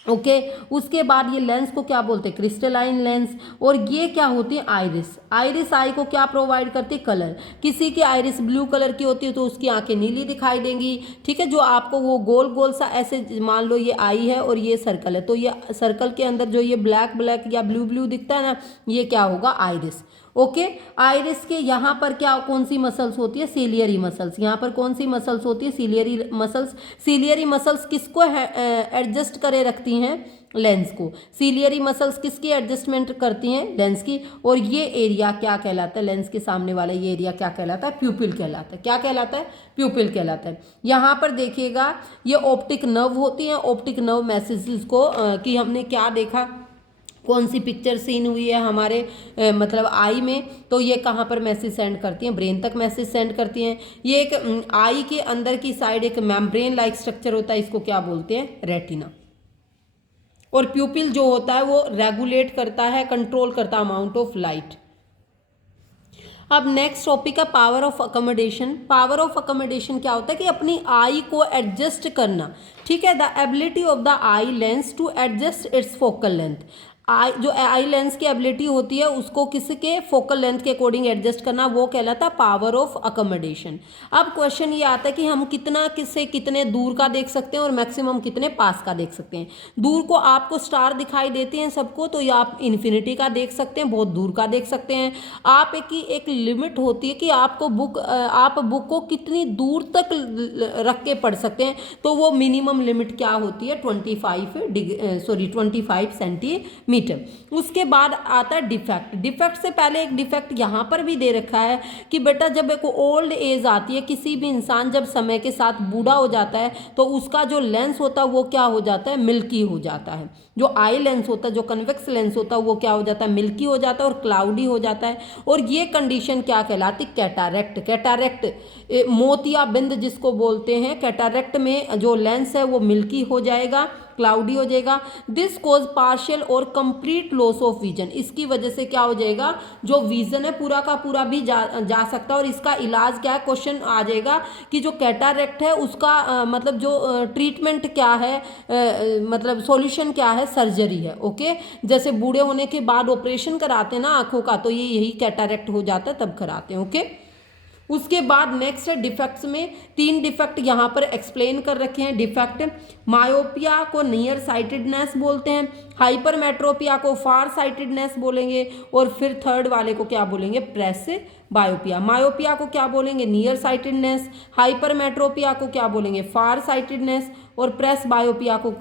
ओके, उसके बाद ये लेंस को क्या बोलते हैं, क्रिस्टलाइन लेंस। और ये क्या होती है, आइरिस। आइरिस आई को क्या प्रोवाइड करती है, कलर। किसी की आइरिस ब्लू कलर की होती है तो उसकी आंखें नीली दिखाई देंगी। ठीक है, जो आपको वो गोल गोल सा ऐसे मान लो ये आई है और ये सर्कल है, तो ये सर्कल के अंदर जो ये ब्लैक ब्लैक या ब्लू ब्लू दिखता है ना, ये क्या होगा, आइरिस। ओके, आइरिस के यहाँ पर क्या कौन सी मसल्स होती है, सीलियरी मसल्स। यहाँ पर कौन सी मसल्स होती है, सीलियरी मसल्स। सीलियरी मसल्स किसको एडजस्ट करे रखती हैं, लेंस को। सीलियरी मसल्स किसकी एडजस्टमेंट करती हैं, लेंस की। और ये एरिया क्या कहलाता है, लेंस के सामने वाला ये एरिया क्या कहलाता है, प्यूपिल कहलाता है। क्या कहलाता है, प्यूपिल कहलाता है। यहाँ पर देखिएगा ये ऑप्टिक नर्व होती है। ऑप्टिक नर्व मैसेजेस को कि हमने क्या देखा, कौन सी पिक्चर सीन हुई है हमारे मतलब आई में, तो ये कहाँ पर मैसेज सेंड करती हैं, ब्रेन तक मैसेज सेंड करती हैं। ये एक आई के अंदर की साइड एक मेम्ब्रेन लाइक स्ट्रक्चर होता है, इसको क्या बोलते हैं, रेटिना। और प्यूपिल जो होता है वो रेगुलेट करता है, कंट्रोल करता है अमाउंट ऑफ लाइट। अब नेक्स्ट टॉपिक है power of accommodation. Power of accommodation क्या होता है कि अपनी आई को एडजस्ट करना। ठीक है, the ability of the eye lens to adjust its focal length. Eye जो आई लेंस की एबिलिटी होती है उसको किसके फोकल लेंथ के अकॉर्डिंग एडजस्ट करना, वो कहलाता है पावर ऑफ अकोमोडेशन। अब क्वेश्चन ये आता है कि हम कितना किससे कितने दूर का देख सकते हैं और मैक्सिमम कितने पास का देख सकते हैं। दूर को आपको स्टार दिखाई देते हैं सबको, तो ये आप इन्फिनिटी का देख सकते हैं, बहुत दूर का देख सकते हैं। आप एक लिमिट होती है कि आपको आप बुक को कितनी दूर तक रख के पढ़ सकते हैं, तो वो मिनिमम लिमिट क्या होती है, 25 सेंटीमीटर। उसके बाद आता है डिफेक्ट। डिफेक्ट से पहले एक डिफेक्ट यहाँ पर भी दे रखा है कि बेटा जब एक ओल्ड एज आती है, किसी भी इंसान जब समय के साथ बूढ़ा हो जाता है तो उसका जो लेंस होता है वो क्या हो जाता है, मिल्की हो जाता है। जो आई लेंस होता है, जो कन्वेक्स लेंस होता है, वो क्या हो जाता है, मिल्की हो जाता है और क्लाउडी हो जाता है। और ये कंडीशन क्या कहलाती, कैटारेक्ट। कैटारेक्ट मोतियाबिंद जिसको बोलते हैं, कैटारेक्ट में जो लेंस है वो मिल्की हो जाएगा, क्लाउडी हो जाएगा। दिस कोज पार्शियल और कंप्लीट लॉस ऑफ विजन। इसकी वजह से क्या हो जाएगा, जो विजन है पूरा का पूरा भी जा सकता है। और इसका इलाज क्या है, क्वेश्चन आ जाएगा कि जो कैटारेक्ट है उसका मतलब जो ट्रीटमेंट क्या है, मतलब सॉल्यूशन क्या है, सर्जरी है। ओके, जैसे बूढ़े होने के बाद ऑपरेशन कराते हैं ना आंखों का, तो ये यही कैटारेक्ट हो जाता है तब कराते हैं। ओके, उसके बाद नेक्स्ट है डिफेक्ट्स में 3 डिफेक्ट यहाँ पर एक्सप्लेन कर रखे हैं। डिफेक्ट मायोपिया को नियर साइटेडनेस बोलते हैं, हाइपरमेट्रोपिया को फार साइटेडनेस बोलेंगे, और फिर थर्ड वाले को क्या बोलेंगे, प्रेस बायोपिया। मायोपिया को क्या बोलेंगे, नियर साइटेडनेस, हाइपरमेट्रोपिया को क्या बोलेंगे, फार साइटेडनेस, और प्रेस बायोपिया को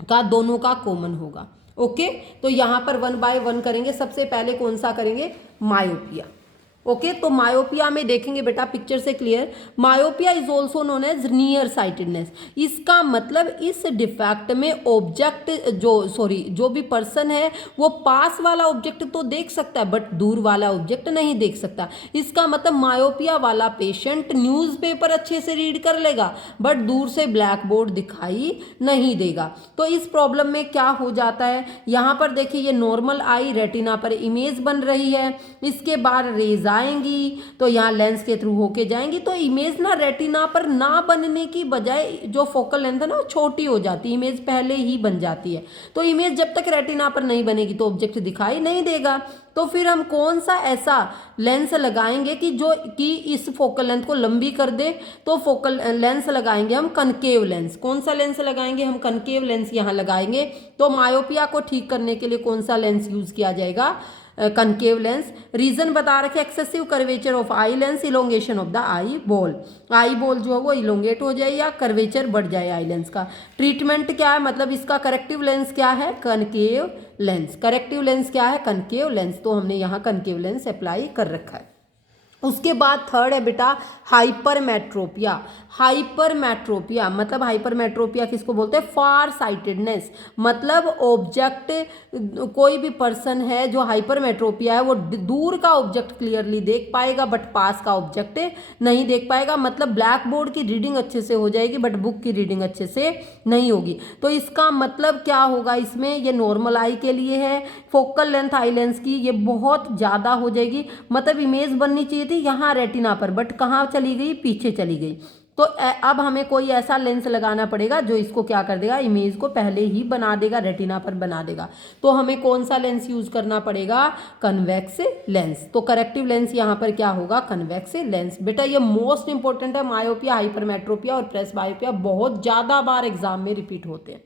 का दोनों का कॉमन होगा। ओके, तो यहाँ पर 1 बाय 1 करेंगे। सबसे पहले कौन सा करेंगे, मायोपिया। ओके, तो मायोपिया में देखेंगे बेटा पिक्चर से clear, myopia is also known as near sightedness. इसका मतलब इस डिफेक्ट में ऑब्जेक्ट जो भी पर्सन है वो पास वाला ऑब्जेक्ट तो देख सकता है बट दूर वाला ऑब्जेक्ट नहीं देख सकता। इसका मतलब मायोपिया वाला पेशेंट न्यूज़पेपर अच्छे से रीड कर लेगा बट दूर से ब्लैक बोर्ड दिखाई नहीं देगा। तो इस प्रॉब्लम में क्या हो जाता है, यहाँ पर देखिए ये नॉर्मल आई रेटिना पर इमेज बन रही है, इसके बाद रेज लगाएंगी तो यहाँ लेंस के थ्रू होके जाएंगी, तो इमेज ना रेटिना पर ना बनने की बजाय जो फोकल लेंथ है ना वो छोटी हो जाती है, इमेज पहले ही बन जाती है। तो इमेज जब तक रेटिना पर नहीं बनेगी तो ऑब्जेक्ट दिखाई नहीं देगा। तो फिर हम कौन सा ऐसा लेंस लगाएंगे कि जो कि इस फोकल लेंथ को लंबी कर दे, तो फोकल लेंस लगाएंगे हम कनकेव लेंस। कौन सा लेंस लगाएंगे हम? कनकेव लेंस यहाँ लगाएंगे। तो मायोपिया को ठीक करने के लिए कौन सा लेंस यूज किया जाएगा? Concave lens. रीजन बता रखे excessive curvature of eye lens, elongation of the eye ball. Eye ball जो है वो इलोंगेट हो जाए या कर्वेचर बढ़ जाए आई लेंस का। ट्रीटमेंट क्या है, मतलब इसका करेक्टिव लेंस क्या है? Concave lens. करेक्टिव लेंस क्या है? Concave lens. तो हमने यहाँ कनकेव लेंस अप्लाई कर रखा है। उसके बाद थर्ड है बेटा हाइपरमेट्रोपिया। हाइपरमेट्रोपिया मतलब हाइपरमेट्रोपिया किसको बोलते हैं? फार साइटेडनेस। मतलब ऑब्जेक्ट, कोई भी पर्सन है जो हाइपरमेट्रोपिया है वो दूर का ऑब्जेक्ट क्लियरली देख पाएगा बट पास का ऑब्जेक्ट नहीं देख पाएगा। मतलब ब्लैक बोर्ड की रीडिंग अच्छे से हो जाएगी बट बुक की रीडिंग अच्छे से नहीं होगी। तो इसका मतलब क्या होगा इसमें? ये नॉर्मल आई के लिए है। फोकल लेंथ आई लेंस की ये बहुत ज़्यादा हो जाएगी, मतलब इमेज बननी चाहिए थी यहाँ रेटिना पर बट कहाँ चली गई? पीछे चली गई। तो अब हमें कोई ऐसा लेंस लगाना पड़ेगा जो इसको क्या कर देगा? इमेज को पहले ही बना देगा, रेटिना पर बना देगा। तो हमें कौन सा लेंस यूज करना पड़ेगा? Convex lens. तो करेक्टिव लेंस यहाँ पर क्या होगा? Convex lens. बेटा ये मोस्ट इंपॉर्टेंट है। मायोपिया, हाइपरमेट्रोपिया और प्रेस बायोपिया बहुत ज़्यादा बार एग्जाम में रिपीट होते हैं।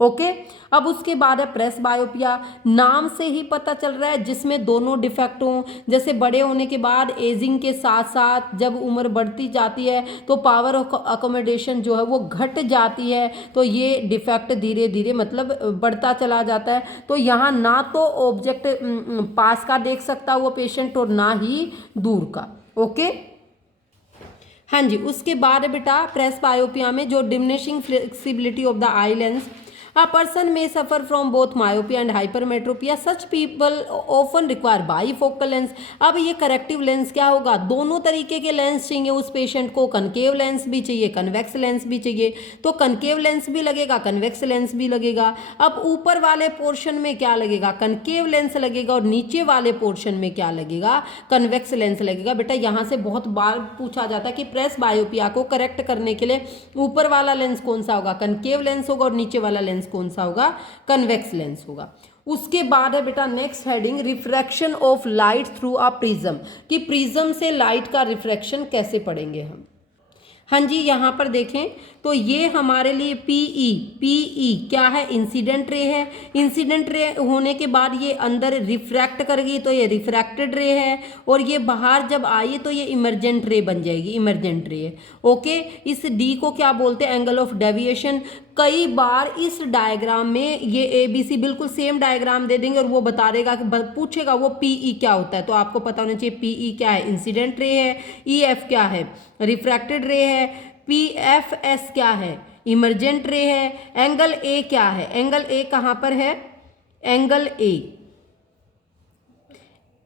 ओके अब उसके बाद है प्रेस बायोपिया। नाम से ही पता चल रहा है जिसमें दोनों डिफेक्ट हों। जैसे बड़े होने के बाद एजिंग के साथ साथ जब उम्र बढ़ती जाती है तो पावर ऑफ अकोमोडेशन जो है वो घट जाती है, तो ये डिफेक्ट धीरे धीरे मतलब बढ़ता चला जाता है। तो यहाँ ना तो ऑब्जेक्ट पास का देख सकता वो पेशेंट और ना ही दूर का। ओके हाँ जी। उसके बाद बेटा प्रेस बायोपिया में जो diminishing flexibility of the eye lens, a person may suffer from both myopia and hypermetropia. Such people often require bifocal lens. अब ये करेक्टिव लेंस क्या होगा? दोनों तरीके के लेंस चाहिए उस पेशेंट को। कनकेव लेंस भी चाहिए, कन्वेक्स लेंस भी चाहिए। तो कनकेव लेंस भी लगेगा, कन्वेक्स लेंस भी लगेगा। अब ऊपर वाले पोर्शन में क्या लगेगा? कनकेव लेंस लगेगा और नीचे वाले पोर्शन में क्या लगेगा? कन्वेक्स लेंस लगेगा। बेटा यहाँ से बहुत बार पूछा जाता है कि प्रेस बायोपिया को करेक्ट करने के लिए ऊपर वाला लेंस कौन सा होगा? कनकेव लेंस होगा और नीचे वाला लेंस कौन सा होगा? कन्वेक्स लेंस होगा। उसके बाद है बेटा next heading refraction of light through a prism, कि प्रिज्म से लाइट का रिफ्रैक्शन कैसे पढ़ेंगे हम। हाँ जी यहाँ पर देखें तो ये हमारे लिए पीई क्या है? इंसिडेंट रे है। इंसिडेंट रे होने के बाद ये अंदर रिफ्रैक्ट कर गई तो ये रिफ्रैक्टेड रे है, और ये बाहर जब आई तो ये इमरजेंट रे बन जाएगी, इमरजेंट रे है। ओके इस डी को क्या बोलते हैं? Angle of deviation. कई बार इस डायग्राम में ये ABC बिल्कुल सेम डायग्राम दे देंगे और वो बता देगा कि पूछेगा वो पीई क्या होता है, तो आपको पता होना चाहिए पीई क्या है? इंसिडेंट रे है। EF क्या है? रिफ्रैक्टेड रे है। PFS क्या है? इमरजेंट रे है। एंगल A क्या है? एंगल A कहाँ पर है? एंगल A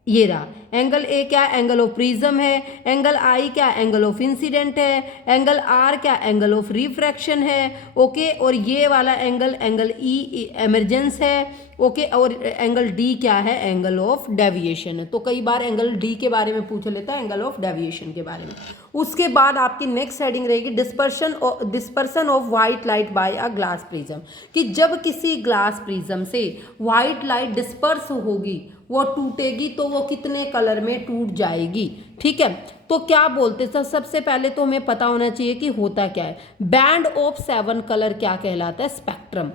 ये रहा। एंगल A क्या? एंगल ऑफ प्रिज्म है। एंगल I क्या? एंगल ऑफ इंसिडेंट है। एंगल R क्या? एंगल ऑफ रिफ्रैक्शन है। ओके और ये वाला एंगल E इमरजेंस है। ओके और एंगल D क्या है? एंगल ऑफ डेविएशन है। तो कई बार एंगल D के बारे में पूछ लेता है, एंगल ऑफ डेविएशन के बारे में। उसके बाद आपकी नेक्स्ट हेडिंग रहेगी dispersion of white light by a glass prism, कि जब किसी ग्लास प्रिज्म से व्हाइट लाइट डिस्पर्स होगी, वो टूटेगी तो वो कितने कलर में टूट जाएगी। ठीक है तो क्या बोलते हैं? सबसे पहले तो हमें पता होना चाहिए कि होता क्या है। बैंड ऑफ 7 कलर क्या कहलाता है? स्पेक्ट्रम।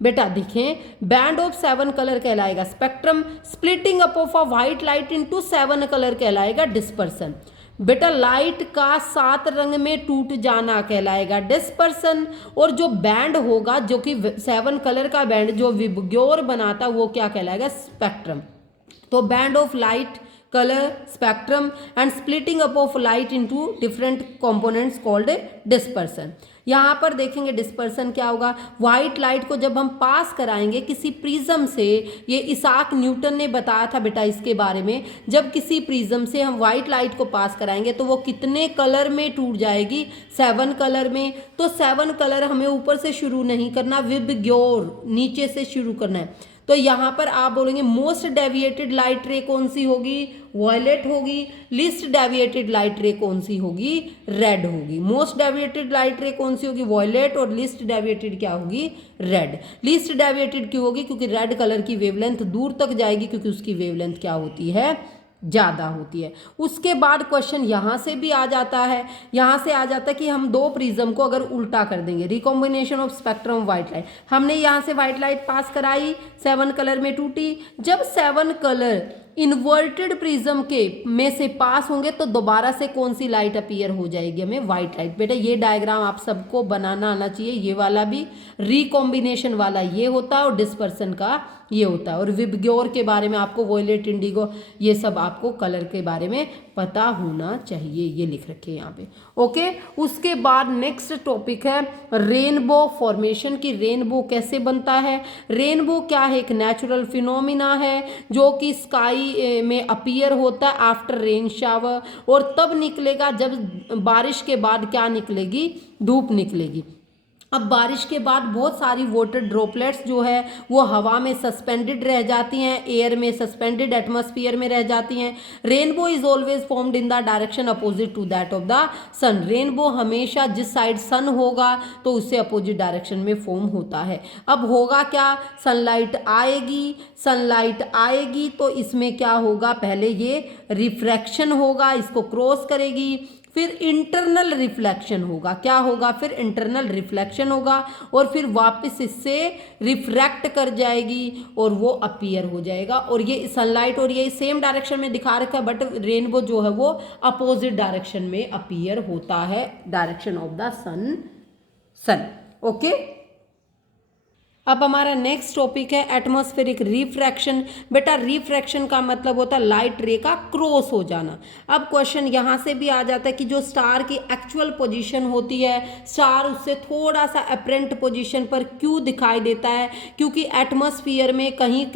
बेटा देखें बैंड ऑफ 7 कलर कहलाएगा spectrum. Splitting up of a white light into 7 colour कहलाएगा डिस्पर्सन। बेटा लाइट का 7 रंग में टूट जाना कहलाएगा डिस्पर्सन। और जो बैंड होगा जो कि 7 कलर का बैंड जो विबग्योर बनाता वो क्या कहलाएगा? स्पेक्ट्रम। तो band of light color spectrum and splitting up of light into different components called dispersion। यहाँ पर देखेंगे डिस्पर्सन क्या होगा? व्हाइट लाइट को जब हम पास कराएंगे किसी प्रिज्म से, ये इसाक न्यूटन ने बताया था बेटा इसके बारे में, जब किसी प्रिज्म से हम व्हाइट लाइट को पास कराएंगे तो वो कितने कलर में टूट जाएगी? 7 कलर में। तो 7 कलर हमें ऊपर से शुरू नहीं करना, विबग्योर नीचे से शुरू करना है। तो यहाँ पर आप बोलेंगे मोस्ट डेविएटेड लाइट रे कौन सी होगी, वॉयलेट होगी। लीस्ट डेविएटेड लाइट रे कौन सी होगी, रेड होगी। मोस्ट डेविएटेड लाइट रे कौन सी होगी, वॉयलेट, और लीस्ट डेविएटेड क्या होगी, रेड। लीस्ट डेविएटेड क्यों होगी, क्योंकि रेड कलर की वेवलेंथ दूर तक जाएगी, क्योंकि उसकी वेवलेंथ क्या होती है, ज़्यादा होती है। उसके बाद क्वेश्चन यहाँ से भी आ जाता है, यहाँ से आ जाता है कि हम दो प्रिज्म को अगर उल्टा कर देंगे, recombination of spectrum white light. हमने यहाँ से व्हाइट लाइट पास कराई, 7 कलर में टूटी। जब 7 कलर इन्वर्टेड प्रिज्म के में से पास होंगे तो दोबारा से कौन सी लाइट अपीयर हो जाएगी, हमें व्हाइट लाइट। बेटा ये डायग्राम आप सबको बनाना आना चाहिए। ये वाला भी रिकॉम्बिनेशन वाला ये होता है और डिस्पर्सन का ये होता है। और विबग्योर के बारे में आपको, वॉयलेट, इंडिगो, ये सब आपको कलर के बारे में पता होना चाहिए, ये लिख रखे यहाँ पे। ओके, उसके बाद नेक्स्ट टॉपिक है रेनबो फॉर्मेशन की। रेनबो कैसे बनता है, रेनबो क्या है, एक नेचुरल फिनोमिना है जो कि स्काई में अपीयर होता है आफ्टर रेन शावर, और तब निकलेगा जब बारिश के बाद क्या निकलेगी, धूप निकलेगी। अब बारिश के बाद बहुत सारी वाटर ड्रॉपलेट्स जो है वो हवा में सस्पेंडेड रह जाती हैं, एयर में सस्पेंडेड एटमॉस्फेयर में रह जाती हैं। Rainbow is always formed in the direction opposite to that of the sun. Rainbow हमेशा जिस साइड सन होगा तो उससे अपोजिट डायरेक्शन में फॉर्म होता है। अब होगा क्या, सनलाइट आएगी तो इसमें क्या होगा, पहले ये रिफ्रैक्शन होगा, इसको क्रॉस करेगी, फिर इंटरनल रिफ्लेक्शन होगा। क्या होगा, फिर इंटरनल रिफ्लेक्शन होगा, और फिर वापस इससे रिफ्रैक्ट कर जाएगी और वो अपीयर हो जाएगा। और ये सनलाइट और ये सेम डायरेक्शन में दिखा रखा है, बट रेनबो जो है वो अपोजिट डायरेक्शन में अपीयर होता है, direction of the sun. Okay, अब हमारा नेक्स्ट टॉपिक है एटमॉस्फेरिक रिफ्रैक्शन। बेटा रिफ्रैक्शन का मतलब होता है लाइट रे का क्रॉस हो जाना। अब क्वेश्चन यहाँ से भी आ जाता है कि जो स्टार की एक्चुअल पोजीशन होती है, स्टार उससे थोड़ा सा अपरेंट पोजीशन पर क्यों दिखाई देता है, क्योंकि एटमॉस्फेयर में कहीं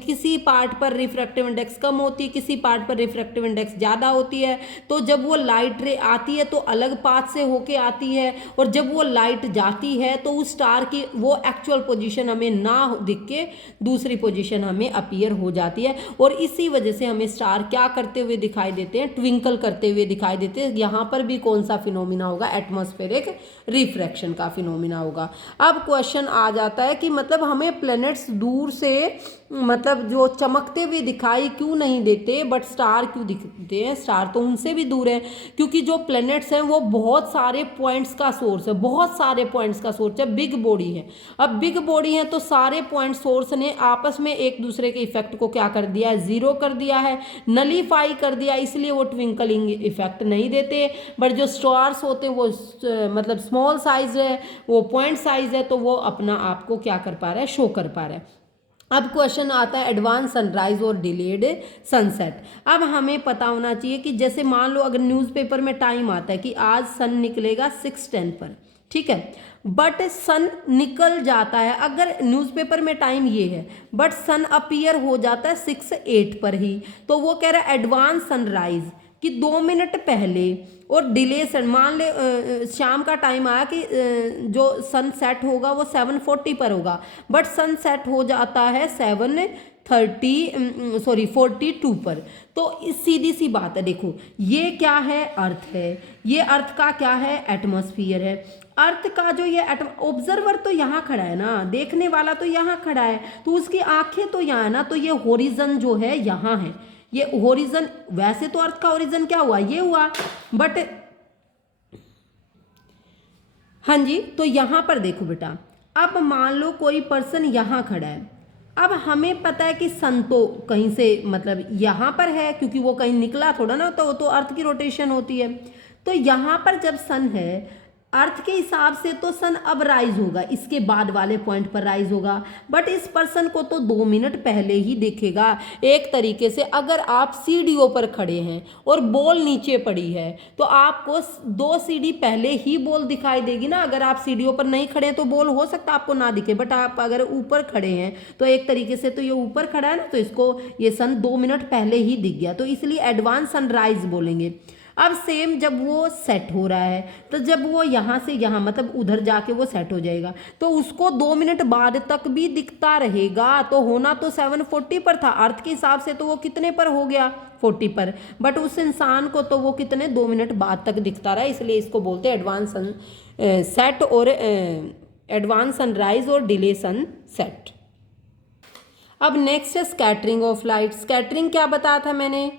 किसी पार्ट पर रिफ्रैक्टिव इंडेक्स कम होती है, किसी पार्ट पर रिफ्रैक्टिव इंडेक्स ज़्यादा होती है। तो जब वो लाइट रे आती है तो अलग पाथ से होके आती है, और जब वो लाइट जाती है तो उस स्टार की वो एक्चुअल पोजीशन हमें ना दिख के दूसरी पोजीशन हमें अपीयर हो जाती है। और इसी वजह से हमें स्टार क्या करते हुए दिखाई देते हैं, ट्विंकल करते हुए दिखाई देते हैं। यहां पर भी कौन सा फिनोमिना होगा, एटमॉस्फेरिक रिफ्रैक्शन का फिनोमिना होगा। अब क्वेश्चन आ जाता है कि मतलब हमें प्लैनेट्स दूर से मतलब जो चमकते हुए दिखाई क्यों नहीं देते, बट स्टार क्यों दिखते हैं। स्टार तो उनसे भी दूर है, क्योंकि जो प्लैनेट्स हैं वो बहुत सारे पॉइंट्स का सोर्स है, बहुत सारे पॉइंट्स का सोर्स है, बिग बॉडी है। अब बिग बॉडी है तो सारे पॉइंट सोर्स ने आपस में एक दूसरे के इफेक्ट को क्या कर दिया है, जीरो कर दिया है, नलीफाई कर दिया, इसलिए वो ट्विंकलिंग इफेक्ट नहीं देते। बट जो स्टार्स होते हैं वो मतलब स्मॉल साइज है, वो पॉइंट साइज है, तो वो अपना आपको क्या कर पा रहा है, शो कर पा रहा है। अब क्वेश्चन आता है एडवांस सनराइज और डिलेड सनसेट। अब हमें पता होना चाहिए कि जैसे मान लो अगर न्यूज़पेपर में टाइम आता है कि आज सन निकलेगा 6:10 पर, ठीक है, बट सन निकल जाता है, अगर न्यूज़पेपर में टाइम ये है बट सन अपीयर हो जाता है 6:08 पर ही, तो वो कह रहा है एडवांस सनराइज कि 2 मिनट पहले, और डिले सन मान ले शाम का टाइम आया कि जो सन सेट होगा वो 7:40 पर होगा, बट सन सेट हो जाता है 42 पर। तो सीधी सी बात है, देखो ये क्या है, अर्थ है, ये अर्थ का क्या है, एटमॉस्फेयर है। अर्थ का जो ये ऑब्जर्वर तो यहाँ खड़ा है ना, देखने वाला तो यहाँ खड़ा है, तो उसकी आंखें तो यहाँ है ना, तो ये होरिजन जो है यहाँ है, ये होरिजन। वैसे तो अर्थ का होरिजन क्या हुआ, ये हुआ, बट हाँ जी, तो यहाँ पर देखो बेटा, अब मान लो कोई पर्सन यहाँ खड़ा है, अब हमें पता है कि सन तो कहीं से मतलब यहाँ पर है, क्योंकि वो कहीं निकला थोड़ा ना, तो अर्थ की रोटेशन होती है। तो यहाँ पर जब सन है, अर्थ के हिसाब से तो सन अब राइज होगा, इसके बाद वाले पॉइंट पर राइज होगा, बट इस पर्सन को तो 2 मिनट पहले ही दिखेगा। एक तरीके से अगर आप सीढ़ियों पर खड़े हैं और बॉल नीचे पड़ी है तो आपको 2 सीढ़ी पहले ही बॉल दिखाई देगी ना। अगर आप सीढ़ियों पर नहीं खड़े हैं तो बॉल हो सकता है आपको ना दिखे, बट आप अगर ऊपर खड़े हैं तो एक तरीके से तो ये ऊपर खड़ा है ना, तो इसको ये सन 2 मिनट पहले ही दिख गया, तो इसलिए एडवांस सनराइज बोलेंगे। अब सेम जब वो सेट हो रहा है तो जब वो यहाँ से यहाँ मतलब उधर जाके वो सेट हो जाएगा तो उसको 2 मिनट बाद तक भी दिखता रहेगा। तो होना तो 740 पर था, अर्थ के हिसाब से तो वो कितने पर हो गया 40 पर, बट उस इंसान को तो वो कितने 2 मिनट बाद तक दिखता रहा, इसलिए इसको बोलते हैं एडवांस सन सेट और एडवांस सनराइज और डिले सन सेट। अब नेक्स्ट है स्कैटरिंग ऑफ लाइट। स्कैटरिंग क्या बताया था मैंने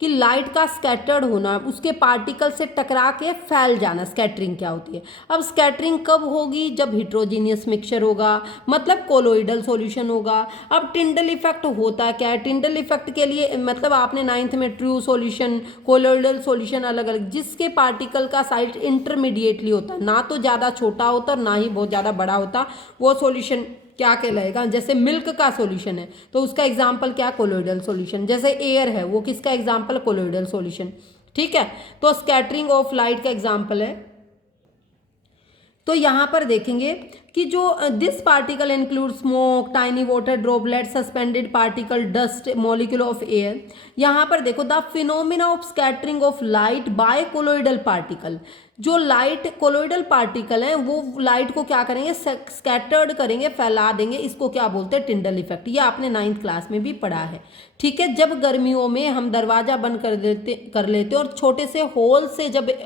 कि लाइट का स्कैटर्ड होना, उसके पार्टिकल से टकरा के फैल जाना, स्कैटरिंग क्या होती है। अब स्कैटरिंग कब होगी, जब हिट्रोजीनियस मिक्सचर होगा, मतलब कोलोइडल सॉल्यूशन होगा। अब टिंडल इफेक्ट होता क्या है, टिंडल इफेक्ट के लिए मतलब आपने 9th में ट्रू सॉल्यूशन, कोलोइडल सॉल्यूशन अलग अलग, जिसके पार्टिकल का साइज इंटरमीडिएटली होता है, ना तो ज़्यादा छोटा होता और ना ही बहुत ज़्यादा बड़ा होता, वो सॉल्यूशन क्या कहलाएगा। जैसे मिल्क का सॉल्यूशन है तो उसका एग्जाम्पल क्या, कोलोइडल सॉल्यूशन। जैसे एयर है वो किसका एग्जाम्पल, कोलोइडल सॉल्यूशन। ठीक है, तो स्कैटरिंग ऑफ लाइट का एग्जाम्पल है। तो यहाँ पर देखेंगे कि जो this particle include smoke, tiny water droplet, suspended particle, dust, molecule of air. यहाँ पर देखो the phenomena of scattering of light by colloidal particle. जो लाइट कोलोइडल पार्टिकल हैं वो लाइट को क्या करेंगे, स्कैटर्ड करेंगे, फैला देंगे, इसको क्या बोलते हैं, टिंडल इफेक्ट। ये आपने 9th क्लास में भी पढ़ा है। ठीक है, जब गर्मियों में हम दरवाजा बंद कर लेते और छोटे से होल से जब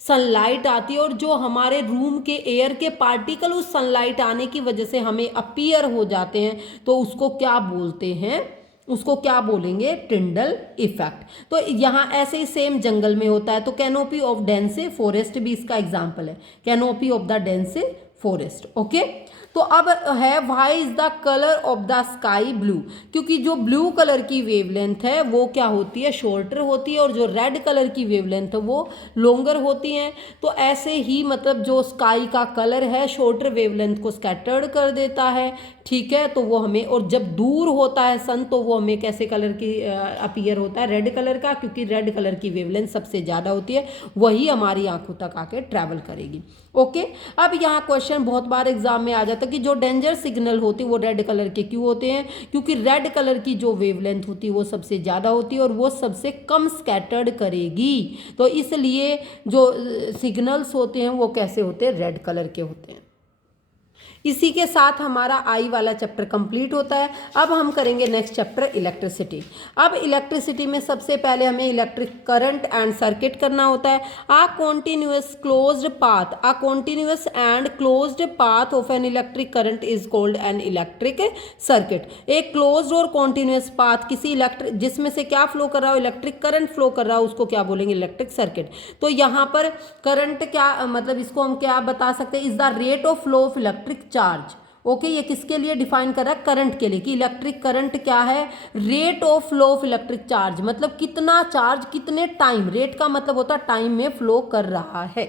सनलाइट आती है और जो हमारे रूम के एयर के पार्टिकल उस सनलाइट आने की वजह से हमें अपीयर हो जाते हैं, तो उसको क्या बोलते हैं, उसको क्या बोलेंगे, टिंडल इफेक्ट। तो यहाँ ऐसे ही सेम जंगल में होता है। तो कैनोपी ऑफ डेंस फॉरेस्ट भी इसका एग्जाम्पल है, canopy of the dense forest. Okay, तो अब है why is the colour of the sky blue, क्योंकि जो ब्लू कलर की वेवलेंथ है वो क्या होती है, शॉर्टर होती है, और जो रेड कलर की वेवलेंथ है वो लॉन्गर होती है। तो ऐसे ही मतलब जो स्काई का कलर है शॉर्टर वेवलेंथ को स्कैटर्ड कर देता है। ठीक है, तो वो हमें, और जब दूर होता है सन तो वो हमें कैसे कलर की अपीयर होता है, रेड कलर का, क्योंकि रेड कलर की वेवलेंथ सबसे ज़्यादा होती है, वही हमारी आंखों तक आके ट्रैवल करेगी। ओके, अब यहाँ क्वेश्चन बहुत बार एग्जाम में आ जाता है कि जो डेंजर सिग्नल होती है वो रेड कलर के क्यों होते हैं, क्योंकि रेड कलर की जो वेवलेंथ होती है वो सबसे ज़्यादा होती है और वो सबसे कम स्कैटर्ड करेगी। तो इसलिए जो सिग्नल्स होते हैं वो कैसे होते हैं, रेड कलर के होते हैं। इसी के साथ हमारा आई वाला चैप्टर कंप्लीट होता है। अब हम करेंगे नेक्स्ट चैप्टर इलेक्ट्रिसिटी। अब इलेक्ट्रिसिटी में सबसे पहले हमें इलेक्ट्रिक करंट एंड सर्किट करना होता है। A continuous closed path, a continuous and closed path of an electric current is called an electric circuit. एक क्लोज्ड और कॉन्टिन्यूअस पाथ किसी इलेक्ट्रिक, जिसमें से क्या फ्लो कर रहा हो, इलेक्ट्रिक करंट फ्लो कर रहा हो, उसको क्या बोलेंगे, इलेक्ट्रिक सर्किट। तो यहाँ पर करंट क्या मतलब, इसको हम क्या बता सकते हैं, is the rate of flow of electric charge. Okay, ये किसके लिए डिफाइन कर रहा है, करंट के लिए, कि इलेक्ट्रिक करंट क्या है, rate of flow of electric charge, मतलब कितना चार्ज कितने टाइम, रेट का मतलब होता है टाइम में फ्लो कर रहा है।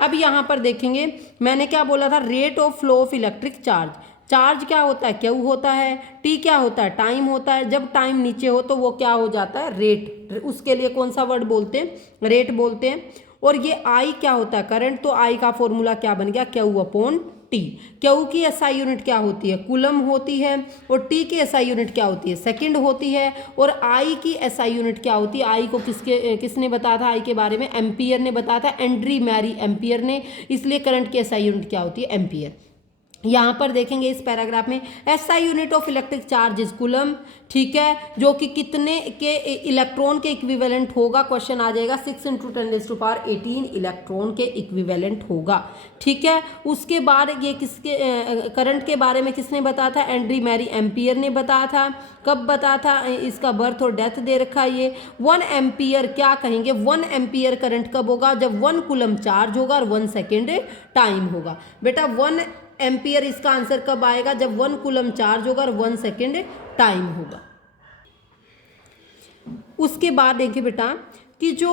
अब यहां पर देखेंगे मैंने क्या बोला था, rate of flow of electric charge. Charge क्या होता है, क्यू होता है, टी क्या होता है, टाइम होता है। जब टाइम नीचे हो तो वो क्या हो जाता है, रेट। उसके लिए कौन सा वर्ड बोलते हैं, रेट बोलते हैं। और ये आई क्या होता है, करंट। तो आई का फॉर्मूला क्या बन गया, क्यू अपॉन टी। क्यू की एसआई यूनिट क्या होती है, कूलम होती है, और टी की एसआई यूनिट क्या होती है, सेकंड होती है। और आई की एसआई यूनिट क्या होती है, आई को किसने बताया था, आई के बारे में एम्पियर ने बताया था, एंड्री मैरी एम्पियर ने। इसलिए करंट की एसआई यूनिट क्या होती है, एम्पियर। यहाँ पर देखेंगे इस पैराग्राफ में SI unit of electric charge is coulomb. ठीक है, जो कि कितने के इलेक्ट्रॉन के इक्विवेलेंट होगा, क्वेश्चन आ जाएगा 6 × 10⁻18 इलेक्ट्रॉन के इक्विवेलेंट होगा। ठीक है, उसके बाद ये किसके करंट के बारे में किसने बताया था, एंड्री मैरी एम्पियर ने बताया था। कब बताया था, इसका बर्थ और डेथ दे रखा है ये। 1 एम्पियर क्या कहेंगे, 1 एम्पियर करंट कब होगा, जब 1 कूलम चार्ज होगा और 1 सेकेंड टाइम होगा। बेटा 1 एम्पियर इसका आंसर कब आएगा, जब 1 कूलम चार्ज होगा और 1 सेकेंड टाइम होगा। उसके बाद देखिए बेटा कि जो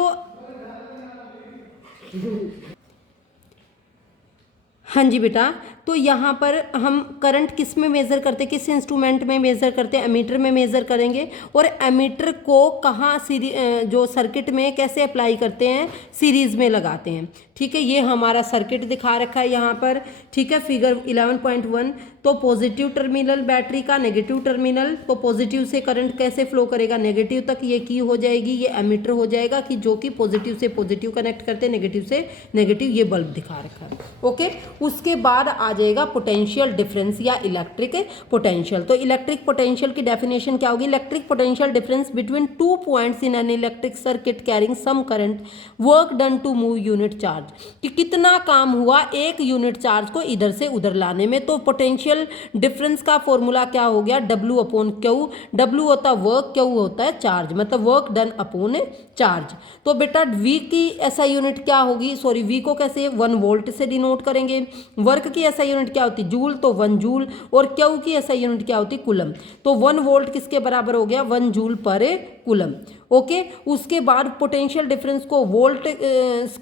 हाँ जी बेटा, तो यहाँ पर हम करंट किस में मेज़र करते हैं, किस इंस्ट्रूमेंट में मेज़र करते हैं, एमीटर में मेज़र करेंगे। और एमीटर को कहाँ जो सर्किट में कैसे अप्लाई करते हैं, सीरीज़ में लगाते हैं। ठीक है, ये हमारा सर्किट दिखा रखा है यहाँ पर। ठीक है, फिगर 11.1। तो पॉजिटिव टर्मिनल बैटरी का, नेगेटिव टर्मिनल, तो पॉजिटिव से करंट कैसे फ्लो करेगा, नेगेटिव तक, ये की हो जाएगी, ये एमीटर हो जाएगा कि जो कि पॉजिटिव से पॉजिटिव कनेक्ट करते हैं, नेगेटिव से नेगेटिव, ये बल्ब दिखा रखा है। ओके, उसके बाद आ जाएगा पोटेंशियल डिफरेंस या इलेक्ट्रिक पोटेंशियल। तो इलेक्ट्रिक पोटेंशियल की डेफिनेशन क्या होगी, electric potential difference between 2 points in an electric circuit carrying some current, work done to move unit charge, कि कितना काम हुआ एक यूनिट चार्ज को इधर से उधर लाने में। तो पोटेंशियल डिफरेंस का फॉर्मूला क्या हो गया, W अपॉन क्यू। W होता है वर्क, क्यू होता है चार्ज, मतलब वर्क डन अपॉन चार्ज। तो बेटा V की SI यूनिट क्या होगी, सॉरी V को कैसे 1 वोल्ट से डिनोट करेंगे। वर्क की SI यूनिट क्या होती है, जूल, तो 1 जूल। और क्यू की SI यूनिट क्या होती है, कूलम। तो 1 वोल्ट किसके बराबर हो गया, 1 जूल पर कूलम। ओके, उसके बाद पोटेंशियल डिफरेंस को वोल्ट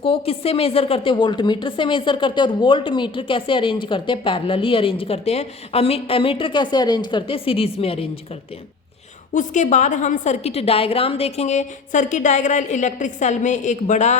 को किससे मेजर करते हैं, वोल्ट मीटर से मेजर करते हैं। और वोल्ट मीटर कैसे अरेंज करते हैं, पैरेलली अरेंज करते हैं। एमीटर कैसे अरेंज करते हैं, सीरीज में अरेंज करते हैं। उसके बाद हम सर्किट डायग्राम देखेंगे। सर्किट डायग्राम इलेक्ट्रिक सेल में एक बड़ा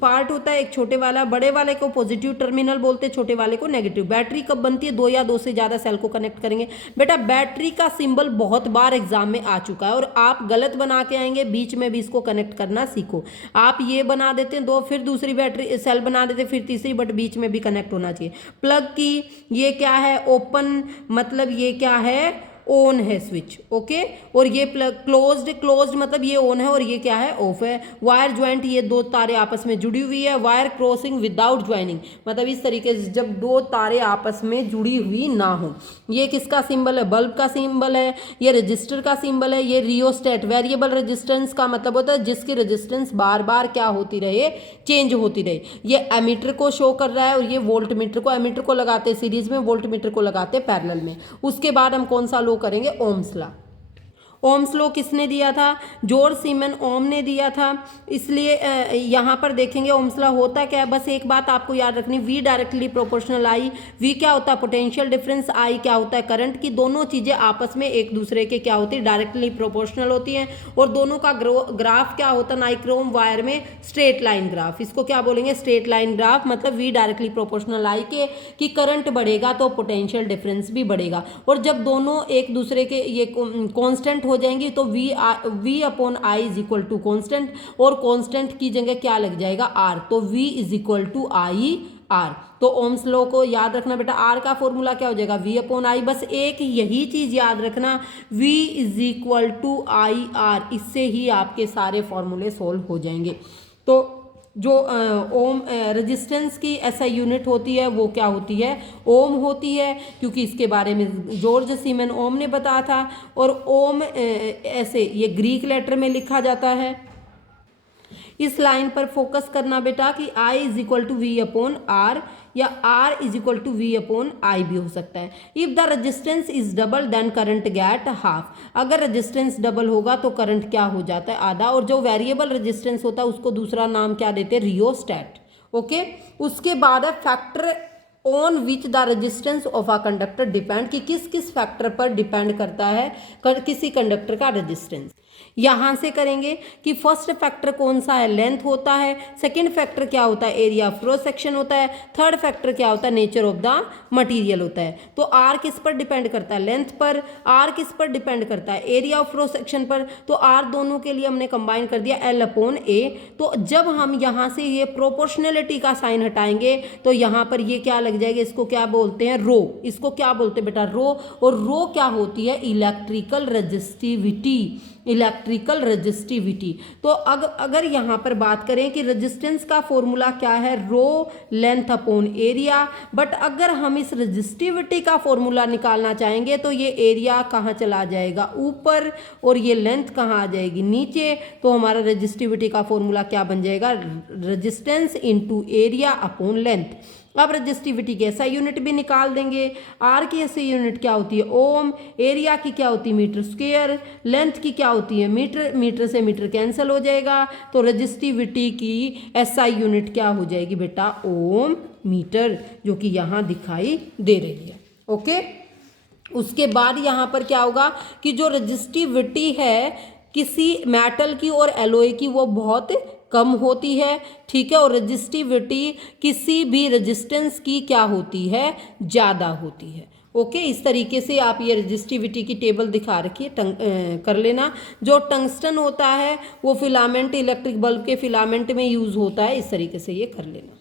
पार्ट होता है, एक छोटे वाला। बड़े वाले को पॉजिटिव टर्मिनल बोलते हैं, छोटे वाले को नेगेटिव। बैटरी कब बनती है, 2 या 2 से ज़्यादा सेल को कनेक्ट करेंगे। बेटा बैटरी का सिंबल बहुत बार एग्जाम में आ चुका है और आप गलत बना के आएंगे, बीच में भी इसको कनेक्ट करना सीखो। आप ये बना देते हैं 2, फिर दूसरी बैटरी सेल बना देते, फिर तीसरी, बट बीच में भी कनेक्ट होना चाहिए। प्लग की ये क्या है, ओपन, मतलब ये क्या है, ऑन है स्विच। ओके, और ये प्लग क्लोज्ड मतलब ये ऑन है और ये क्या है, ऑफ है। वायर ज्वाइंट, ये 2 तारे आपस में जुड़ी हुई है। वायर क्रॉसिंग विदाउट ज्वाइनिंग, मतलब इस तरीके से जब 2 तारे आपस में जुड़ी हुई ना हो। ये किसका सिंबल है, बल्ब का सिंबल है। ये रजिस्टर का सिंबल है। ये रियोस्टेट, वेरिएबल रेजिस्टेंस का मतलब होता है जिसकी रेजिस्टेंस बार बार क्या होती रहे, चेंज होती रहे। ये एमीटर को शो कर रहा है और ये वोल्ट मीटर को, एमीटर को लगाते सीरीज में, वोल्ट मीटर को लगाते पैरेलल में। उसके बाद हम कौन सा करेंगे, ओम्स लॉ। ओम्स लॉ किसने दिया था, जॉर्ज सीमन ओम ने दिया था। इसलिए यहाँ पर देखेंगे ओम्स लॉ होता क्या है। बस एक बात आपको याद रखनी, V directly proportional I। V क्या होता है, पोटेंशियल डिफरेंस। I क्या होता है, करंट की। दोनों चीजें आपस में एक दूसरे के क्या होती है, डायरेक्टली प्रोपोर्शनल होती हैं। और दोनों का ग्राफ क्या होता है, नाइक्रोम वायर में स्ट्रेट लाइन ग्राफ। इसको क्या बोलेंगे, स्ट्रेट लाइन ग्राफ। मतलब V डायरेक्टली प्रोपोर्शनल I के, कि करंट बढ़ेगा तो पोटेंशियल डिफरेंस भी बढ़ेगा। और जब दोनों एक दूसरे के ये कॉन्स्टेंट हो जाएंगी तो V upon I is equal to constant, और कॉन्स्टेंट की जगह क्या लग जाएगा, R। तो V is equal to I R। तो ओम्स लॉ को याद रखना बेटा, R का फॉर्मूला क्या हो जाएगा, V अपॉन I। बस एक यही चीज याद रखना, V is equal to I R। इससे ही आपके सारे फॉर्मूले सोल्व हो जाएंगे। तो जो ओम रेजिस्टेंस की SI यूनिट होती है वो क्या होती है, ओम होती है, क्योंकि इसके बारे में जॉर्ज सीमन ओम ने बताया था। और ओम ऐसे ये ग्रीक लेटर में लिखा जाता है। इस लाइन पर फोकस करना बेटा कि I is equal to V upon R, या R is equal to V upon I भी हो सकता है। If the resistance is double then current get half. अगर रेजिस्टेंस डबल होगा तो करंट क्या हो जाता है, आधा। और जो वेरिएबल रेजिस्टेंस होता है उसको दूसरा नाम क्या देते हैं, रियोस्टेट। ओके, उसके बाद है factor on which the resistance of a conductor depend, कि किस किस फैक्टर पर डिपेंड करता है किसी कंडक्टर का रेजिस्टेंस। यहां से करेंगे कि फर्स्ट फैक्टर कौन सा है, लेंथ होता है। सेकंड फैक्टर क्या होता है, एरिया ऑफ क्रॉस सेक्शन होता है। थर्ड फैक्टर क्या होता है, नेचर ऑफ द मटेरियल होता है। तो आर किस पर डिपेंड करता है, लेंथ पर। आर किस पर डिपेंड करता है, एरिया ऑफ क्रॉस सेक्शन पर। तो आर दोनों के लिए हमने कंबाइन कर दिया L अपॉन A। तो जब हम यहां से ये प्रोपोर्शनलिटी का साइन हटाएंगे तो यहां पर ये क्या लग जाएगा, इसको क्या बोलते हैं, रो। इसको क्या बोलते हैं बेटा, रो। और रो क्या होती है, इलेक्ट्रिकल रेजिस्टिविटी। Electrical resistivity. तो अगर यहाँ पर बात करें कि रेजिस्टेंस का फॉर्मूला क्या है, रो लेंथ अपॉन एरिया। बट अगर हम इस रेजिस्टिविटी का फॉर्मूला निकालना चाहेंगे तो ये एरिया कहाँ चला जाएगा, ऊपर, और ये लेंथ कहाँ आ जाएगी, नीचे। तो हमारा रेजिस्टिविटी का फॉर्मूला क्या बन जाएगा, resistance into area upon length. अब रजिस्टिविटी की एसआई यूनिट भी निकाल देंगे। आर की एसआई यूनिट क्या होती है ओम, एरिया की क्या होती है मीटर स्क्वायर, लेंथ की क्या होती है मीटर, मीटर से मीटर कैंसिल हो जाएगा, तो रजिस्टिविटी की एसआई यूनिट क्या हो जाएगी बेटा ओम मीटर, जो कि यहाँ दिखाई दे रही है। ओके, उसके बाद यहाँ पर क्या होगा कि जो रजिस्टिविटी है किसी मेटल की और एलॉय की वो बहुत कम होती है, ठीक है, और रजिस्टिविटी किसी भी रेजिस्टेंस की क्या होती है ज़्यादा होती है। ओके, इस तरीके से आप ये रजिस्टिविटी की टेबल दिखा रखी है, कर लेना। जो टंगस्टन होता है वो फिलामेंट इलेक्ट्रिक बल्ब के फिलामेंट में यूज़ होता है, इस तरीके से ये कर लेना।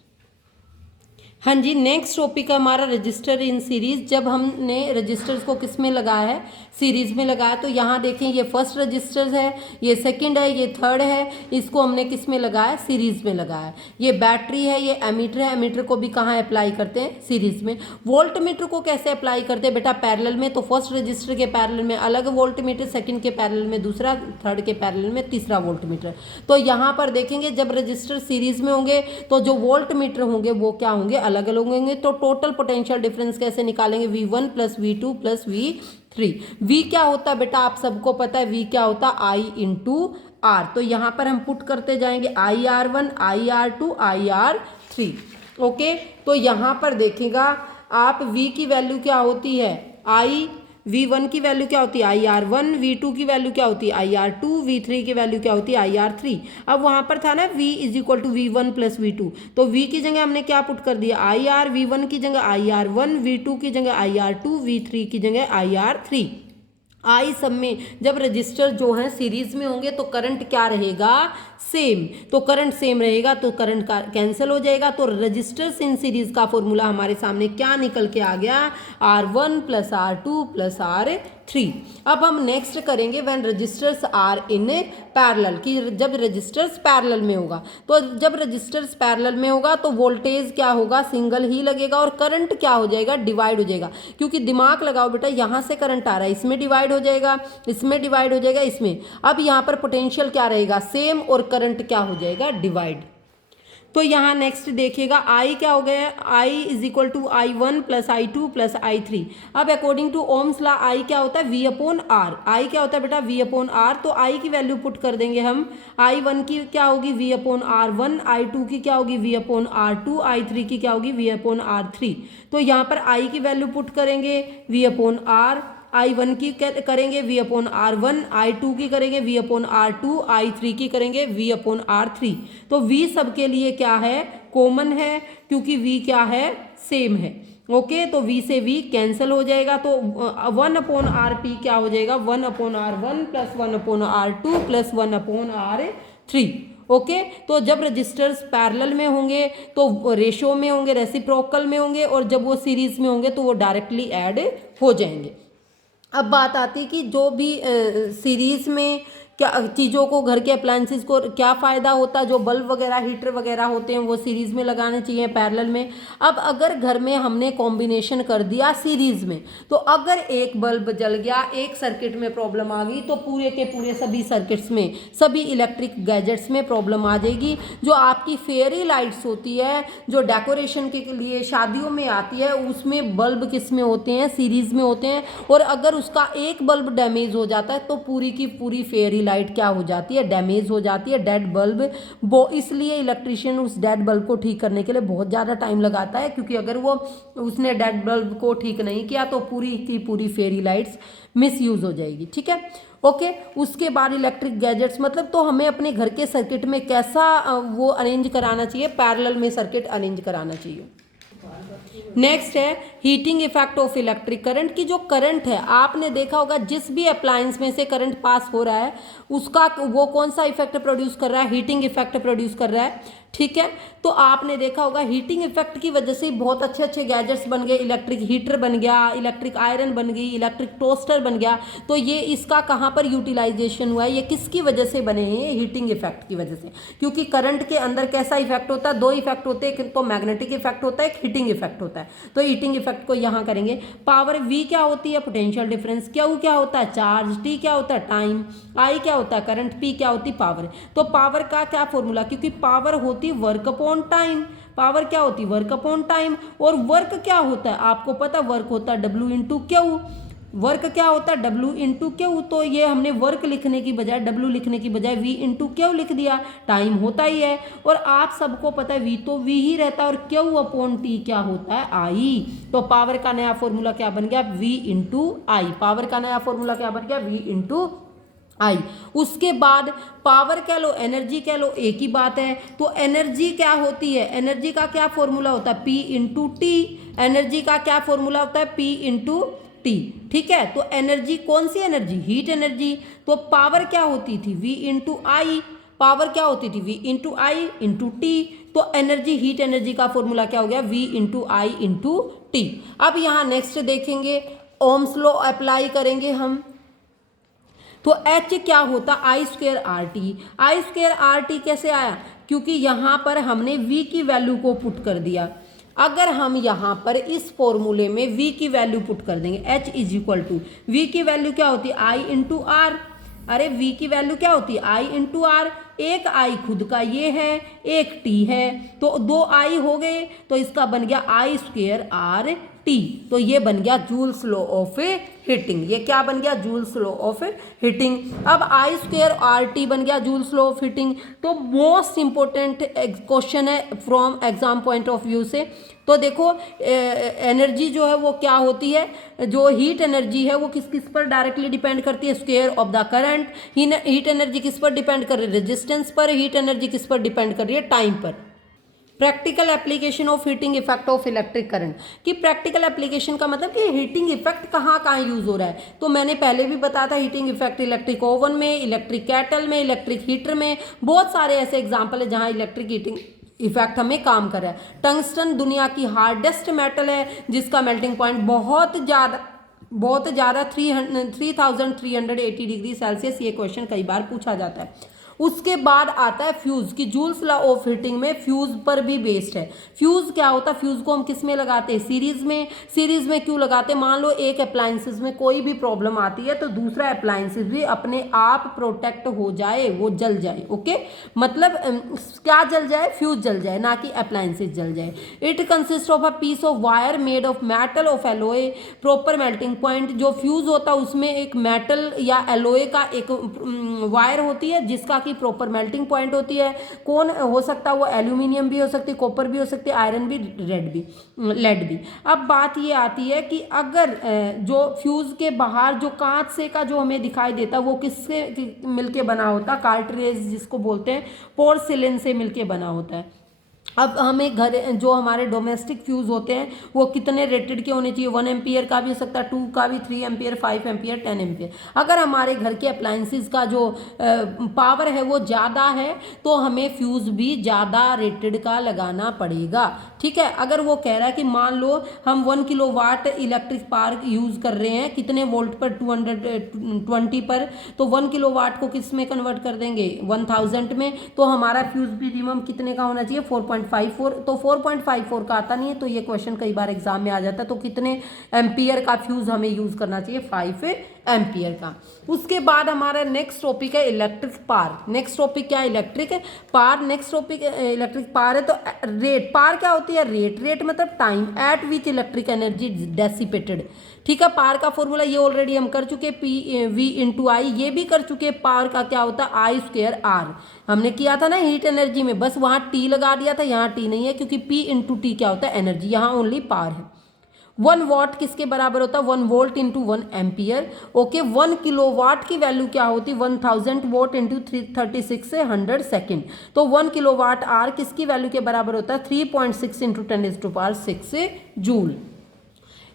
हाँ जी, नेक्स्ट टॉपिक है हमारा रजिस्टर इन सीरीज। जब हमने रजिस्टर्स को किस में लगाया है सीरीज में लगाया, तो यहाँ देखें ये फर्स्ट रजिस्टर्स है, ये सेकंड है, ये थर्ड है, इसको हमने किस में लगाया सीरीज में लगाया। ये बैटरी है, ये एमीटर है, एमीटर को भी कहाँ अप्लाई करते हैं सीरीज में। वोल्ट मीटर को कैसे अप्लाई करते हैं बेटा पैरेलल में, तो फर्स्ट रजिस्टर के पैरेलल में अलग वोल्ट मीटर, सेकंड के पैरेलल में दूसरा, थर्ड के पैरेलल में तीसरा वोल्ट मीटर। तो यहाँ पर देखेंगे जब रजिस्टर सीरीज में होंगे तो जो वोल्ट मीटर होंगे वो क्या होंगे अलग अलग होंगे। तो टोटल पोटेंशियल डिफरेंस कैसे निकालेंगे V1 plus V2 plus V3। V क्या होता है बेटा आप सबको पता है, V क्या होता है I इंटू R। तो यहाँ पर हम पुट करते जाएंगे IR1 IR2 IR3। ओके, तो यहाँ पर देखिएगा आप V की वैल्यू क्या होती है V1 की वैल्यू क्या होती है IR1, V2 की वैल्यू क्या होती है IR2, V3 की वैल्यू क्या होती है IR3। अब वहाँ पर था ना V is equal to V1 plus V2, तो V की जगह हमने क्या पुट कर दिया IR, V1 की जगह IR1, V2 की जगह IR2, V3 की जगह IR3। आई सब में जब रजिस्टर जो है सीरीज में होंगे तो करंट क्या रहेगा सेम, तो करंट सेम रहेगा तो करंट का कैंसिल हो जाएगा। तो रजिस्टर्स इन सीरीज का फॉर्मूला हमारे सामने क्या निकल के आ गया R1 plus R2 plus R3। अब हम नेक्स्ट करेंगे when resistors are in parallel, कि जब रजिस्टर्स पैरेलल में होगा, तो जब रजिस्टर्स पैरेलल में होगा तो वोल्टेज क्या होगा सिंगल ही लगेगा और करंट क्या हो जाएगा डिवाइड हो जाएगा। क्योंकि दिमाग लगाओ बेटा यहाँ से करंट आ रहा है, इसमें डिवाइड हो जाएगा, इसमें डिवाइड हो जाएगा, इसमें। अब यहाँ पर पोटेंशियल क्या रहेगा सेम और करंट क्या हो जाएगा डिवाइड। तो यहाँ नेक्स्ट देखिएगा I क्या हो गया I is equal to I1 plus I2 plus I3। अब according to Ohm's law I क्या होता है V अपॉन R। I क्या होता है बेटा V अपॉन R, तो I की वैल्यू पुट कर देंगे हम। I1 की क्या होगी V अपॉन R1, I2 की क्या होगी V अपॉन R2, I3 की क्या होगी V अपॉन R3। तो यहाँ पर I की वैल्यू पुट करेंगे V अपॉन R, I1 की करेंगे V अपॉन R1, I2 की करेंगे V अपॉन R2, I3 की करेंगे V अपॉन R3। तो V सबके लिए क्या है कॉमन है, क्योंकि V क्या है सेम है। ओके, तो V से V कैंसिल हो जाएगा, तो 1 अपॉन RP क्या हो जाएगा 1 upon R1 plus 1 upon R2 plus 1 upon R3। Okay, तो जब रजिस्टर्स पैरेलल में होंगे तो रेशो में होंगे, रेसिप्रोकल में होंगे, और जब वो सीरीज में होंगे तो वो डायरेक्टली ऐड हो जाएंगे। अब बात आती है कि जो भी सीरीज में क्या चीज़ों को घर के अप्लायंसेस को क्या फ़ायदा होता है, जो बल्ब वगैरह हीटर वगैरह होते हैं वो सीरीज़ में लगाने चाहिए पैरेलल में। अब अगर घर में हमने कॉम्बिनेशन कर दिया सीरीज़ में, तो अगर एक बल्ब जल गया, एक सर्किट में प्रॉब्लम आ गई, तो पूरे के पूरे सभी सर्किट्स में, सभी इलेक्ट्रिक गैजेट्स में प्रॉब्लम आ जाएगी। जो आपकी फेयरी लाइट्स होती है जो डेकोरेशन के लिए शादियों में आती है, उसमें बल्ब किस में होते हैं सीरीज़ में होते हैं, और अगर उसका एक बल्ब डैमेज हो जाता है तो पूरी की पूरी फेयरी लाइट क्या हो जाती है डैमेज हो जाती है, डेड बल्ब। वो इसलिए इलेक्ट्रिशियन उस डेड बल्ब को ठीक करने के लिए बहुत ज़्यादा टाइम लगाता है, क्योंकि अगर वो उसने डेड बल्ब को ठीक नहीं किया तो पूरी की पूरी फेयरी लाइट्स मिसयूज हो जाएगी। ठीक है, ओके। उसके बाद इलेक्ट्रिक गैजेट्स, मतलब तो हमें अपने घर के सर्किट में कैसा वो अरेंज कराना चाहिए, पैरेलल में सर्किट अरेंज कराना चाहिए। नेक्स्ट है heating effect of electric current, की जो करंट है आपने देखा होगा जिस भी अप्लायंस में से करंट पास हो रहा है उसका वो कौन सा इफेक्ट प्रोड्यूस कर रहा है, हीटिंग इफेक्ट प्रोड्यूस कर रहा है। ठीक है, तो आपने देखा होगा हीटिंग इफेक्ट की वजह से बहुत अच्छे अच्छे गैजेट्स बन गए, इलेक्ट्रिक हीटर बन गया, इलेक्ट्रिक आयरन बन गई, इलेक्ट्रिक टोस्टर बन गया। तो ये इसका कहाँ पर यूटिलाइजेशन हुआ है, ये किसकी वजह से बने हैं, हीटिंग इफेक्ट की वजह से। क्योंकि करंट के अंदर कैसा इफेक्ट होता है, दो इफेक्ट होते हैं, एक तो मैग्नेटिक इफेक्ट होता है, एक हीटिंग इफेक्ट होता है। तो हीटिंग इफेक्ट को यहाँ करेंगे। पावर V क्या होती है पोटेंशियल डिफरेंस, Q क्या होता है चार्ज, T क्या होता है टाइम, I क्या होता है करंट, P क्या होती है पावर। तो पावर का क्या फॉर्मूला, क्योंकि पावर होती वर्क अपॉन टाइम, पावर क्या होती है, वर्क अपॉन टाइम। और वर्क क्या होता है, आपको पता वर्क होता है W इंटू क्यू। वर्क क्या होता है, W इंटू क्यू। तो ये हमने वर्क लिखने की बजाय, W लिखने की बजाय V इंटू क्यू लिख दिया। टाइम होता ही है, और आप सबको पता है V तो V ही रहता है, और Q अपॉन T क्या होता है, I। तो पावर का नया फॉर्मूला क्या बन गया, V इंटू आई। पावर का नया फॉर्मूला क्या बन गया, V इंटू आई। उसके बाद पावर कह लो, एनर्जी कह लो, एक ही बात है। तो एनर्जी क्या होती है, एनर्जी का क्या फॉर्मूला होता है, P इंटू टी। एनर्जी का क्या फॉर्मूला होता है, P इंटू टी। ठीक है, तो एनर्जी कौन सी एनर्जी, हीट एनर्जी। तो पावर क्या होती थी, V इंटू आई। पावर क्या होती थी, V इंटू आई इंटू टी। तो एनर्जी, हीट एनर्जी का फॉर्मूला क्या हो गया, V इंटू आई इंटू टी। अब यहाँ नेक्स्ट देखेंगे, ओम्स लॉ अप्लाई करेंगे हम। तो H क्या होता, I square R T. I square R T कैसे आया, क्योंकि यहाँ पर हमने V की वैल्यू को पुट कर दिया। अगर हम यहाँ पर इस फॉर्मूले में V की वैल्यू पुट कर देंगे, H is equal to, V की वैल्यू क्या होती है, I इंटू आर। अरे V की वैल्यू क्या होती है, I इंटू आर। एक I खुद का ये है, एक T है, तो दो I हो गए, तो इसका बन गया आई स्क्वेयर आर टी। तो ये बन गया जूल्स लॉ ऑफ हीटिंग। ये क्या बन गया, जूल्स लॉ ऑफ हीटिंग। अब आई स्क्वेयर आर टी बन गया जूल्स लॉ ऑफ हीटिंग। तो मोस्ट इंपॉर्टेंट क्वेश्चन है from exam point of view से। तो देखो एनर्जी जो है वो क्या होती है, जो हीट एनर्जी है वो किस किस पर डायरेक्टली डिपेंड करती है, square of the current. Heat energy किस पर डिपेंड कर रही है, रेजिस्टेंस पर। हीट एनर्जी किस पर डिपेंड कर रही है, टाइम पर। Practical application of heating effect of electric current, कि प्रैक्टिकल एप्लीकेशन का मतलब कि हीटिंग इफेक्ट कहाँ कहाँ यूज हो रहा है। तो मैंने पहले भी बताया था, हीटिंग इफेक्ट इलेक्ट्रिक ओवन में, इलेक्ट्रिक केटल में, इलेक्ट्रिक हीटर में। बहुत सारे ऐसे एग्जाम्पल है जहाँ इलेक्ट्रिक हीटिंग इफेक्ट हमें काम कर रहा है। टंगस्टन दुनिया की हार्डेस्ट मेटल है, जिसका मेल्टिंग पॉइंट बहुत ज़्यादा 3380 डिग्री सेल्सियस। ये क्वेश्चन कई बार पूछा जाता है। उसके बाद आता है फ्यूज, की जूल्स लॉ ऑफ हीटिंग में फ्यूज पर भी बेस्ड है। फ्यूज क्या होता है, फ्यूज को हम किस में लगाते हैं, सीरीज में। सीरीज में क्यों लगाते हैं, मान लो एक अप्लायंसेस में कोई भी प्रॉब्लम आती है तो दूसरा अप्लायंसेस भी अपने आप प्रोटेक्ट हो जाए, वो जल जाए। ओके, मतलब क्या जल जाए, फ्यूज जल जाए, ना कि अप्लायंसेस जल जाए। It consist of a piece of wire made of metal of alloy, proper melting point. जो फ्यूज होता है उसमें एक मेटल या एलोए का एक वायर होती है, जिसका प्रॉपर मेल्टिंग पॉइंट होती है। कौन हो सकता है, वो एल्यूमिनियम भी हो सकती है, कॉपर भी हो सकती है, आयरन भी, लेड भी। अब बात ये आती है कि अगर जो फ्यूज के बाहर जो कांच से का जो हमें दिखाई देता है वो किससे मिलके बना होता है, कार्ट्रिज जिसको बोलते हैं, पोर्सिलेन से मिलके बना होता है। अब हमें घर जो हमारे डोमेस्टिक फ्यूज़ होते हैं वो कितने रेटेड के होने चाहिए, 1 एम्पियर का भी हो सकता है, 2 का भी, 3 एम्पियर, 5 एम्पियर, 10 एम्पियर। अगर हमारे घर के अप्लायंसेस का जो पावर है वो ज़्यादा है तो हमें फ्यूज़ भी ज़्यादा रेटेड का लगाना पड़ेगा। ठीक है, अगर वो कह रहा है कि मान लो हम 1 किलोवाट इलेक्ट्रिक पावर यूज़ कर रहे हैं, कितने वोल्ट पर, 220 पर, तो 1 किलोवाट को किस में कन्वर्ट कर देंगे, 1000 में। तो हमारा फ्यूज़ भी मिनिमम कितने का होना चाहिए, 4.54। तो 4.54 का आता नहीं है, तो ये क्वेश्चन कई बार एग्जाम में आ जाता है। तो कितने एम्पियर का फ्यूज हमें यूज करना चाहिए, 5 एम्पियर का। उसके बाद हमारा नेक्स्ट टॉपिक है इलेक्ट्रिक पावर। नेक्स्ट टॉपिक क्या है, electric power. Next topic electric power है। तो रेट, पावर क्या होती है, रेट मतलब टाइम एट विच इलेक्ट्रिक एनर्जी डेसिपेटेड। ठीक है, पावर का फॉर्मूला ये ऑलरेडी हम कर चुके, V इंटू आई, ये भी कर चुके। पावर का क्या होता है, आई स्क्वेयर आर, हमने किया था ना हीट एनर्जी में, बस वहाँ T लगा दिया था, यहाँ T नहीं है, क्योंकि P इंटू टी क्या होता है, एनर्जी, यहाँ ओनली पावर है। 1 वॉट किसके बराबर होता है, 1 volt into 1 ampere. Okay, 1 kilowatt की वैल्यू क्या होती है, 1000 वोट इंटू 336 से 100 सेकेंड। तो 1 किलोवाट आर किसकी वैल्यू के बराबर होता है, 3.6 इंटू 10⁻6 जूल।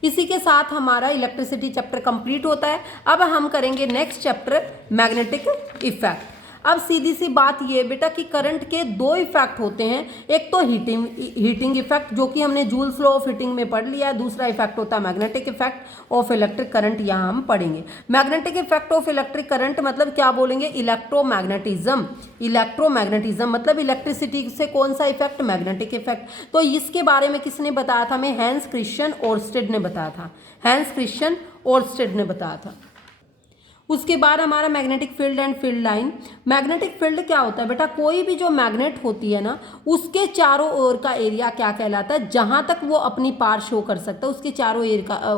इसी के साथ हमारा इलेक्ट्रिसिटी चैप्टर कंप्लीट होता है। अब हम करेंगे नेक्स्ट चैप्टर, मैग्नेटिक इफेक्ट। अब सीधी सी बात ये बेटा कि करंट के 2 इफेक्ट होते हैं, एक तो हीटिंग इफेक्ट जो कि हमने जूल्स लॉ ऑफ हीटिंग में पढ़ लिया है, दूसरा इफेक्ट होता है magnetic effect of electric current, यहाँ हम पढ़ेंगे। Magnetic effect of electric current मतलब क्या बोलेंगे, इलेक्ट्रोमैग्नेटिज्म। इलेक्ट्रोमैग्नेटिज्म मतलब इलेक्ट्रिसिटी से कौन सा इफेक्ट, मैग्नेटिक इफेक्ट। तो इसके बारे में किसने बताया था हमें, हैंस क्रिश्चियन ओरस्टेड ने बताया था। हैंस क्रिश्चियन ओरस्टेड ने बताया था। उसके बाद हमारा magnetic field and field line. Magnetic field क्या होता है बेटा, कोई भी जो मैग्नेट होती है ना उसके चारों ओर का एरिया क्या कहलाता है, जहां तक वो अपनी पार शो कर सकता है उसके चारों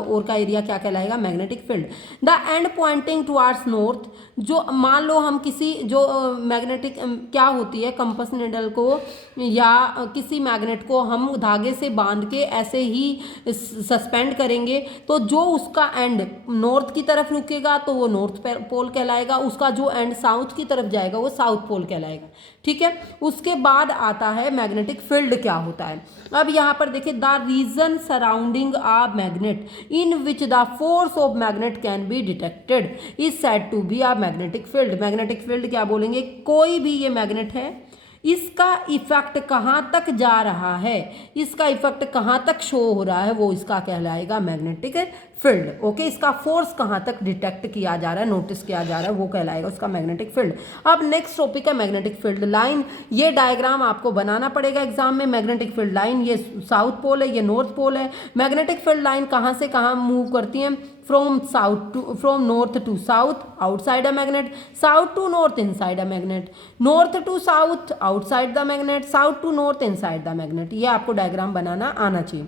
ओर का एरिया क्या कहलाएगा, magnetic field. The end Poynting towards north, जो मान लो हम किसी जो मैग्नेटिक क्या होती है, कंपस निडल को या किसी मैग्नेट को हम धागे से बांध के ऐसे ही सस्पेंड करेंगे, तो जो उसका एंड नॉर्थ की तरफ रुकेगा तो वो नॉर्थ पोल कहलाएगा, उसका जो एंड साउथ की तरफ जाएगा वो साउथ पोल कहलाएगा। ठीक है, उसके बाद आता है मैग्नेटिक फील्ड क्या होता है। अब यहाँ पर देखिए, the region surrounding a magnet in which the force of magnet can be detected is said to be a magnetic field. Magnetic field क्या बोलेंगे, कोई भी ये मैग्नेट है, इसका इफेक्ट कहाँ तक जा रहा है, इसका इफेक्ट कहाँ तक शो हो रहा है, वो इसका कहलाएगा मैग्नेटिक फील्ड। ओके, इसका फोर्स कहाँ तक डिटेक्ट किया जा रहा है, नोटिस किया जा रहा है, वो कहलाएगा उसका मैग्नेटिक फील्ड। अब नेक्स्ट टॉपिक है मैग्नेटिक फील्ड लाइन। ये डायग्राम आपको बनाना पड़ेगा एग्जाम में। मैग्नेटिक फील्ड लाइन, ये साउथ पोल है, ये नॉर्थ पोल है। मैग्नेटिक फील्ड लाइन कहाँ से कहाँ मूव करती है, from north to south outside a magnet, south to north inside a magnet, north to south outside the magnet, south to north inside the magnet। ये आपको diagram बनाना आना चाहिए।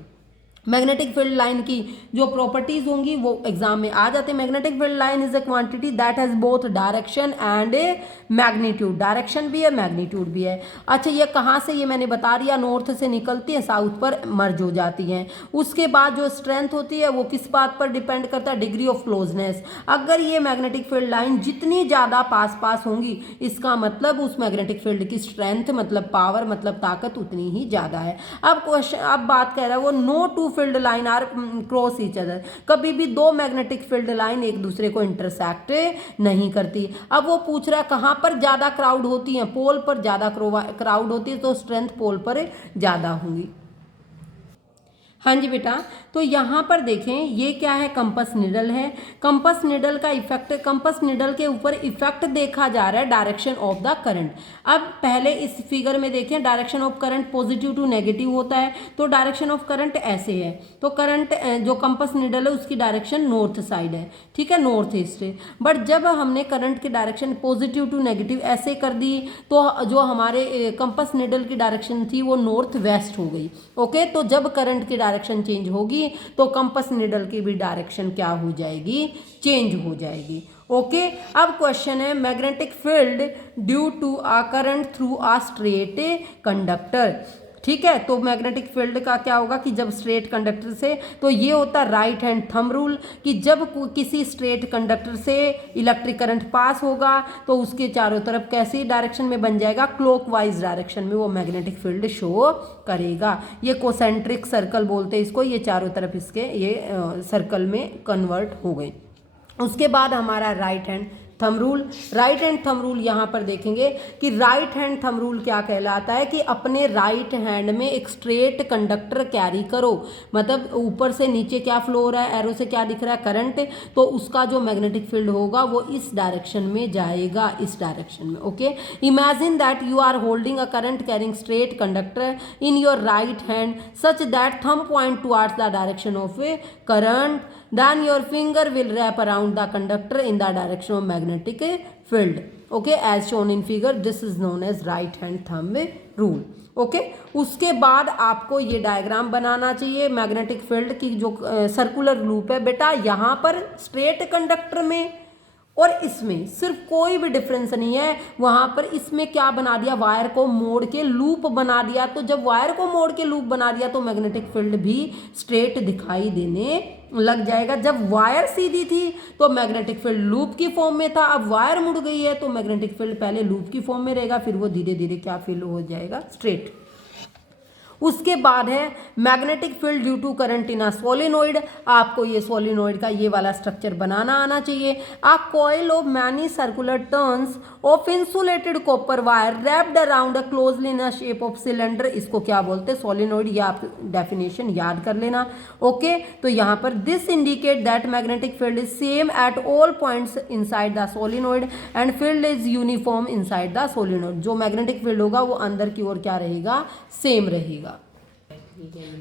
मैग्नेटिक फील्ड लाइन की जो प्रॉपर्टीज होंगी वो एग्जाम में आ जाते हैं। Magnetic field line is a quantity that has both direction and A magnitude, direction भी है मैग्नीट्यूड भी है। अच्छा, ये कहाँ से, ये मैंने बता दिया, नॉर्थ से निकलती है, साउथ पर मर्ज हो जाती हैं। उसके बाद जो स्ट्रेंथ होती है वो किस बात पर डिपेंड करता है, डिग्री ऑफ क्लोजनेस। अगर ये मैग्नेटिक फील्ड लाइन जितनी ज़्यादा पास पास होंगी, इसका मतलब उस मैग्नेटिक फील्ड की स्ट्रेंथ मतलब पावर मतलब ताकत उतनी ही ज़्यादा है। अब क्वेश्चन, अब बात कर रहा है वो no two field line are cross each other, कभी भी दो मैग्नेटिक फील्ड लाइन एक दूसरे को इंटरसेक्ट नहीं करती। अब वो पूछ रहा है कहाँ पर ज्यादा क्राउड होती है, पोल पर ज्यादा क्राउड होती है तो स्ट्रेंथ पोल पर ज्यादा होंगी। हाँ जी बेटा, तो यहाँ पर देखें ये क्या है, कंपस निडल है। कंपस निडल का इफेक्ट, कंपस निडल के ऊपर इफेक्ट देखा जा रहा है डायरेक्शन ऑफ द करंट। अब पहले इस फिगर में देखें, direction of current positive to negative होता है, तो डायरेक्शन ऑफ करंट ऐसे है। तो करंट जो कंपस निडल है उसकी डायरेक्शन नॉर्थ साइड है, ठीक है, नॉर्थ ईस्ट है। बट जब हमने करंट की डायरेक्शन पॉजिटिव टू नेगेटिव ऐसे कर दी तो जो हमारे कंपस निडल की डायरेक्शन थी वो नॉर्थ वेस्ट हो गई। ओके, तो जब करंट की डायरेक्शन चेंज होगी तो कंपस निडल की भी डायरेक्शन क्या हो जाएगी, चेंज हो जाएगी। ओके, अब क्वेश्चन है magnetic field due to a current through a straight conductor. ठीक है, तो मैग्नेटिक फील्ड का क्या होगा कि जब स्ट्रेट कंडक्टर से, तो ये होता है राइट हैंड थंब रूल कि जब किसी स्ट्रेट कंडक्टर से इलेक्ट्रिक करंट पास होगा तो उसके चारों तरफ कैसी डायरेक्शन में बन जाएगा, क्लॉकवाइज डायरेक्शन में वो मैग्नेटिक फील्ड शो करेगा। ये कोसेंट्रिक सर्कल बोलते हैं इसको, ये चारों तरफ इसके ये सर्कल में कन्वर्ट हो गए। उसके बाद हमारा right hand thumb rule. Right hand thumb rule यहाँ पर देखेंगे कि राइट हैंड थंब रूल क्या कहलाता है कि अपने राइट हैंड में एक स्ट्रेट कंडक्टर कैरी करो, मतलब ऊपर से नीचे क्या फ्लो हो रहा है, एरो से क्या दिख रहा है, करंट, तो उसका जो मैग्नेटिक फील्ड होगा वो इस डायरेक्शन में जाएगा, इस डायरेक्शन में। Okay, imagine that you are holding a current carrying straight conductor in your right hand such that thumb points towards the direction of a current, then your finger will wrap around the conductor in the direction of magnetic field. Okay, as shown in figure, this is known as right hand thumb rule. Okay, उसके बाद आपको ये diagram बनाना चाहिए magnetic field की जो circular loop है। बेटा यहाँ पर स्ट्रेट कंडक्टर में और इसमें सिर्फ कोई भी डिफरेंस नहीं है, वहाँ पर इसमें क्या बना दिया, वायर को मोड़ के लूप बना दिया। तो जब वायर को मोड़ के लूप बना दिया तो मैग्नेटिक फील्ड भी स्ट्रेट दिखाई देने लग जाएगा। जब वायर सीधी थी तो मैग्नेटिक फील्ड लूप की फॉर्म में था, अब वायर मुड़ गई है तो मैग्नेटिक फील्ड पहले लूप की फॉर्म में रहेगा, फिर वो धीरे धीरे क्या फील्ड हो जाएगा, स्ट्रेट। उसके बाद है magnetic field due to current in a solenoid. आपको ये सोलिनोइड का ये वाला स्ट्रक्चर बनाना आना चाहिए। A coil of many circular turns of insulated copper wire wrapped around a closely in a shape of cylinder, इसको क्या बोलते हैं, सोलिनोइड। ये आप डेफिनेशन याद कर लेना। ओके, तो यहाँ पर this indicate that magnetic field is same at all points inside the solenoid and field is uniform inside the solenoid. जो मैग्नेटिक फील्ड होगा वो अंदर की ओर क्या रहेगा, सेम रहेगा।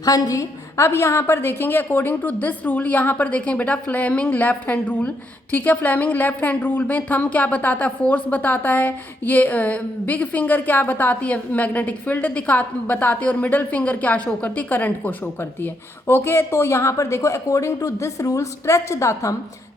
हाँ जी, अब यहाँ पर देखेंगे अकॉर्डिंग टू दिस रूल, यहाँ पर देखेंगे बेटा फ्लेमिंग लेफ्ट हैंड रूल, ठीक है। फ्लेमिंग लेफ्ट हैंड रूल में थंब क्या बताता है, फोर्स बताता है, ये बिग फिंगर क्या बताती है, मैग्नेटिक फील्ड बताती है, और मिडल फिंगर क्या शो करती है, करंट को शो करती है। ओके, तो यहाँ पर देखो according to this rule stretch the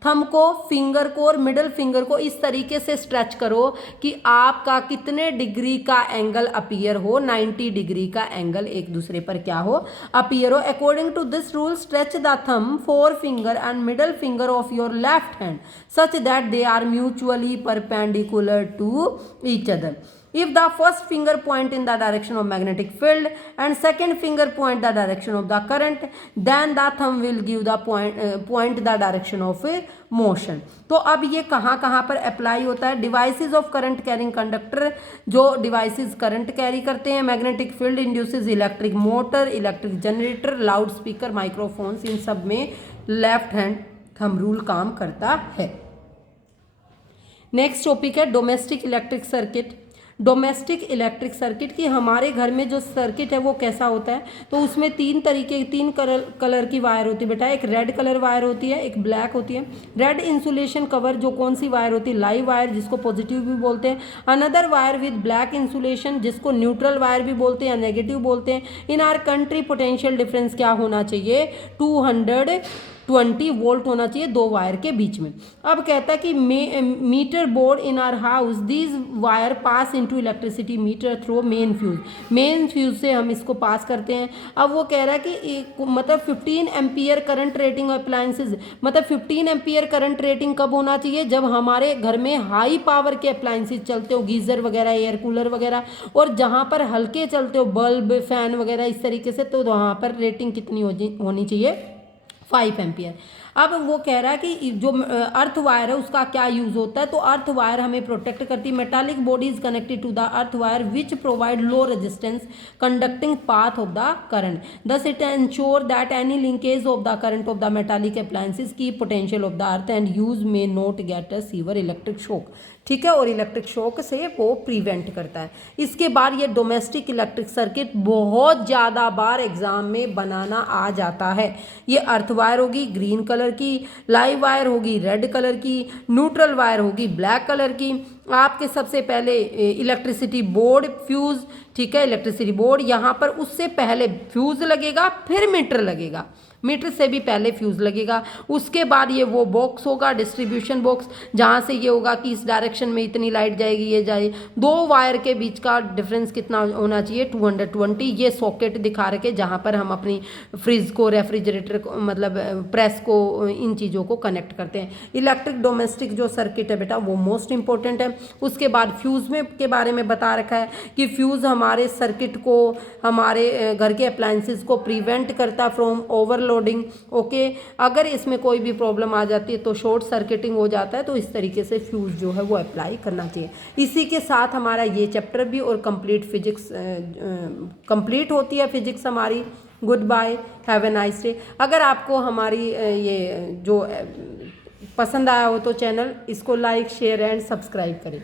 thumb को, फिंगर को और मिडल फिंगर को इस तरीके से स्ट्रेच करो कि आपका कितने डिग्री का एंगल अपीयर हो, 90 डिग्री का एंगल एक दूसरे पर क्या हो, अपीयर हो। According to this rule stretch the thumb, forefinger and middle finger of your left hand such that they are mutually perpendicular to each other. If the first finger point in the direction of magnetic field and second finger point the direction of the current, then the thumb will give the point the direction of motion. तो अब ये कहाँ कहाँ पर apply होता है, devices of current carrying conductor, जो devices current carry करते हैं, magnetic field induces electric motor, electric generator, loud speaker, microphones, इन सब में लेफ्ट हैंड थंब रूल काम करता है। नेक्स्ट टॉपिक है domestic electric circuit. Domestic electric circuit की हमारे घर में जो सर्किट है वो कैसा होता है, तो उसमें तीन कलर की वायर होती है बेटा। एक रेड कलर वायर होती है, एक ब्लैक होती है। रेड इंसुलेशन कवर जो कौन सी वायर होती है, लाइव वायर जिसको पॉजिटिव भी बोलते हैं। Another wire with black insulation जिसको न्यूट्रल वायर भी बोलते हैं या नेगेटिव बोलते हैं। In our country potential difference क्या होना चाहिए, 220 वोल्ट होना चाहिए दो वायर के बीच में। अब कहता है कि meter board in our house these wire pass into electricity meter through main fuse, main fuse से हम इसको पास करते हैं। अब वो कह रहा है कि मतलब 15 एम्पियर करंट रेटिंग अप्लायंसेज, मतलब 15 एम्पियर करंट रेटिंग कब होना चाहिए, जब हमारे घर में हाई पावर के अप्लायंसेज चलते हो, गीजर वगैरह, एयर कूलर वगैरह, और जहाँ पर हल्के चलते हो बल्ब, फैन वगैरह इस तरीके से, तो वहाँ पर रेटिंग कितनी होनी चाहिए, 5 एम्पियर। अब वो कह रहा है कि जो अर्थ वायर है उसका क्या यूज होता है, तो अर्थ वायर हमें प्रोटेक्ट करती है। Metallic body is connected to the earth wire which provide low resistance conducting path of the current, thus it ensure that any linkage of the current of the metallic appliances की potential of the earth and use may not get a severe electric shock, ठीक है, और electric shock से वो prevent करता है। इसके बाद ये डोमेस्टिक इलेक्ट्रिक सर्किट बहुत ज़्यादा बार एग्जाम में बनाना आ जाता है। ये अर्थ वायर होगी ग्रीन कलर की, लाइव वायर होगी रेड कलर की, न्यूट्रल वायर होगी ब्लैक कलर की। आपके सबसे पहले इलेक्ट्रिसिटी बोर्ड फ्यूज़, ठीक है, इलेक्ट्रिसिटी बोर्ड, यहाँ पर उससे पहले फ्यूज़ लगेगा, फिर मीटर लगेगा, मीटर से भी पहले फ्यूज़ लगेगा। उसके बाद ये वो बॉक्स होगा डिस्ट्रीब्यूशन बॉक्स, जहाँ से ये होगा कि इस डायरेक्शन में इतनी लाइट जाएगी, ये जाए। दो वायर के बीच का डिफरेंस कितना होना चाहिए, 220। ये सॉकेट दिखा रखे जहाँ पर हम अपनी फ्रिज को, रेफ्रिजरेटर को, मतलब प्रेस को, इन चीज़ों को कनेक्ट करते हैं। इलेक्ट्रिक डोमेस्टिक जो सर्किट है बेटा वो मोस्ट इंपॉर्टेंट है। उसके बाद फ्यूज़ में के बारे में बता रखा है कि फ्यूज़ हमारे सर्किट को, हमारे घर के अप्लायंसेस को प्रिवेंट करता फ्रॉम ओवरलोडिंग। ओके, अगर इसमें कोई भी प्रॉब्लम आ जाती है तो शॉर्ट सर्किटिंग हो जाता है, तो इस तरीके से फ्यूज़ जो है वो अप्लाई करना चाहिए। इसी के साथ हमारा ये चैप्टर भी और कंप्लीट फिजिक्स कंप्लीट होती है, फिजिक्स हमारी। Goodbye, have a nice day. अगर आपको हमारी ये जो पसंद आया हो तो चैनल इसको लाइक, शेयर एंड सब्सक्राइब करें।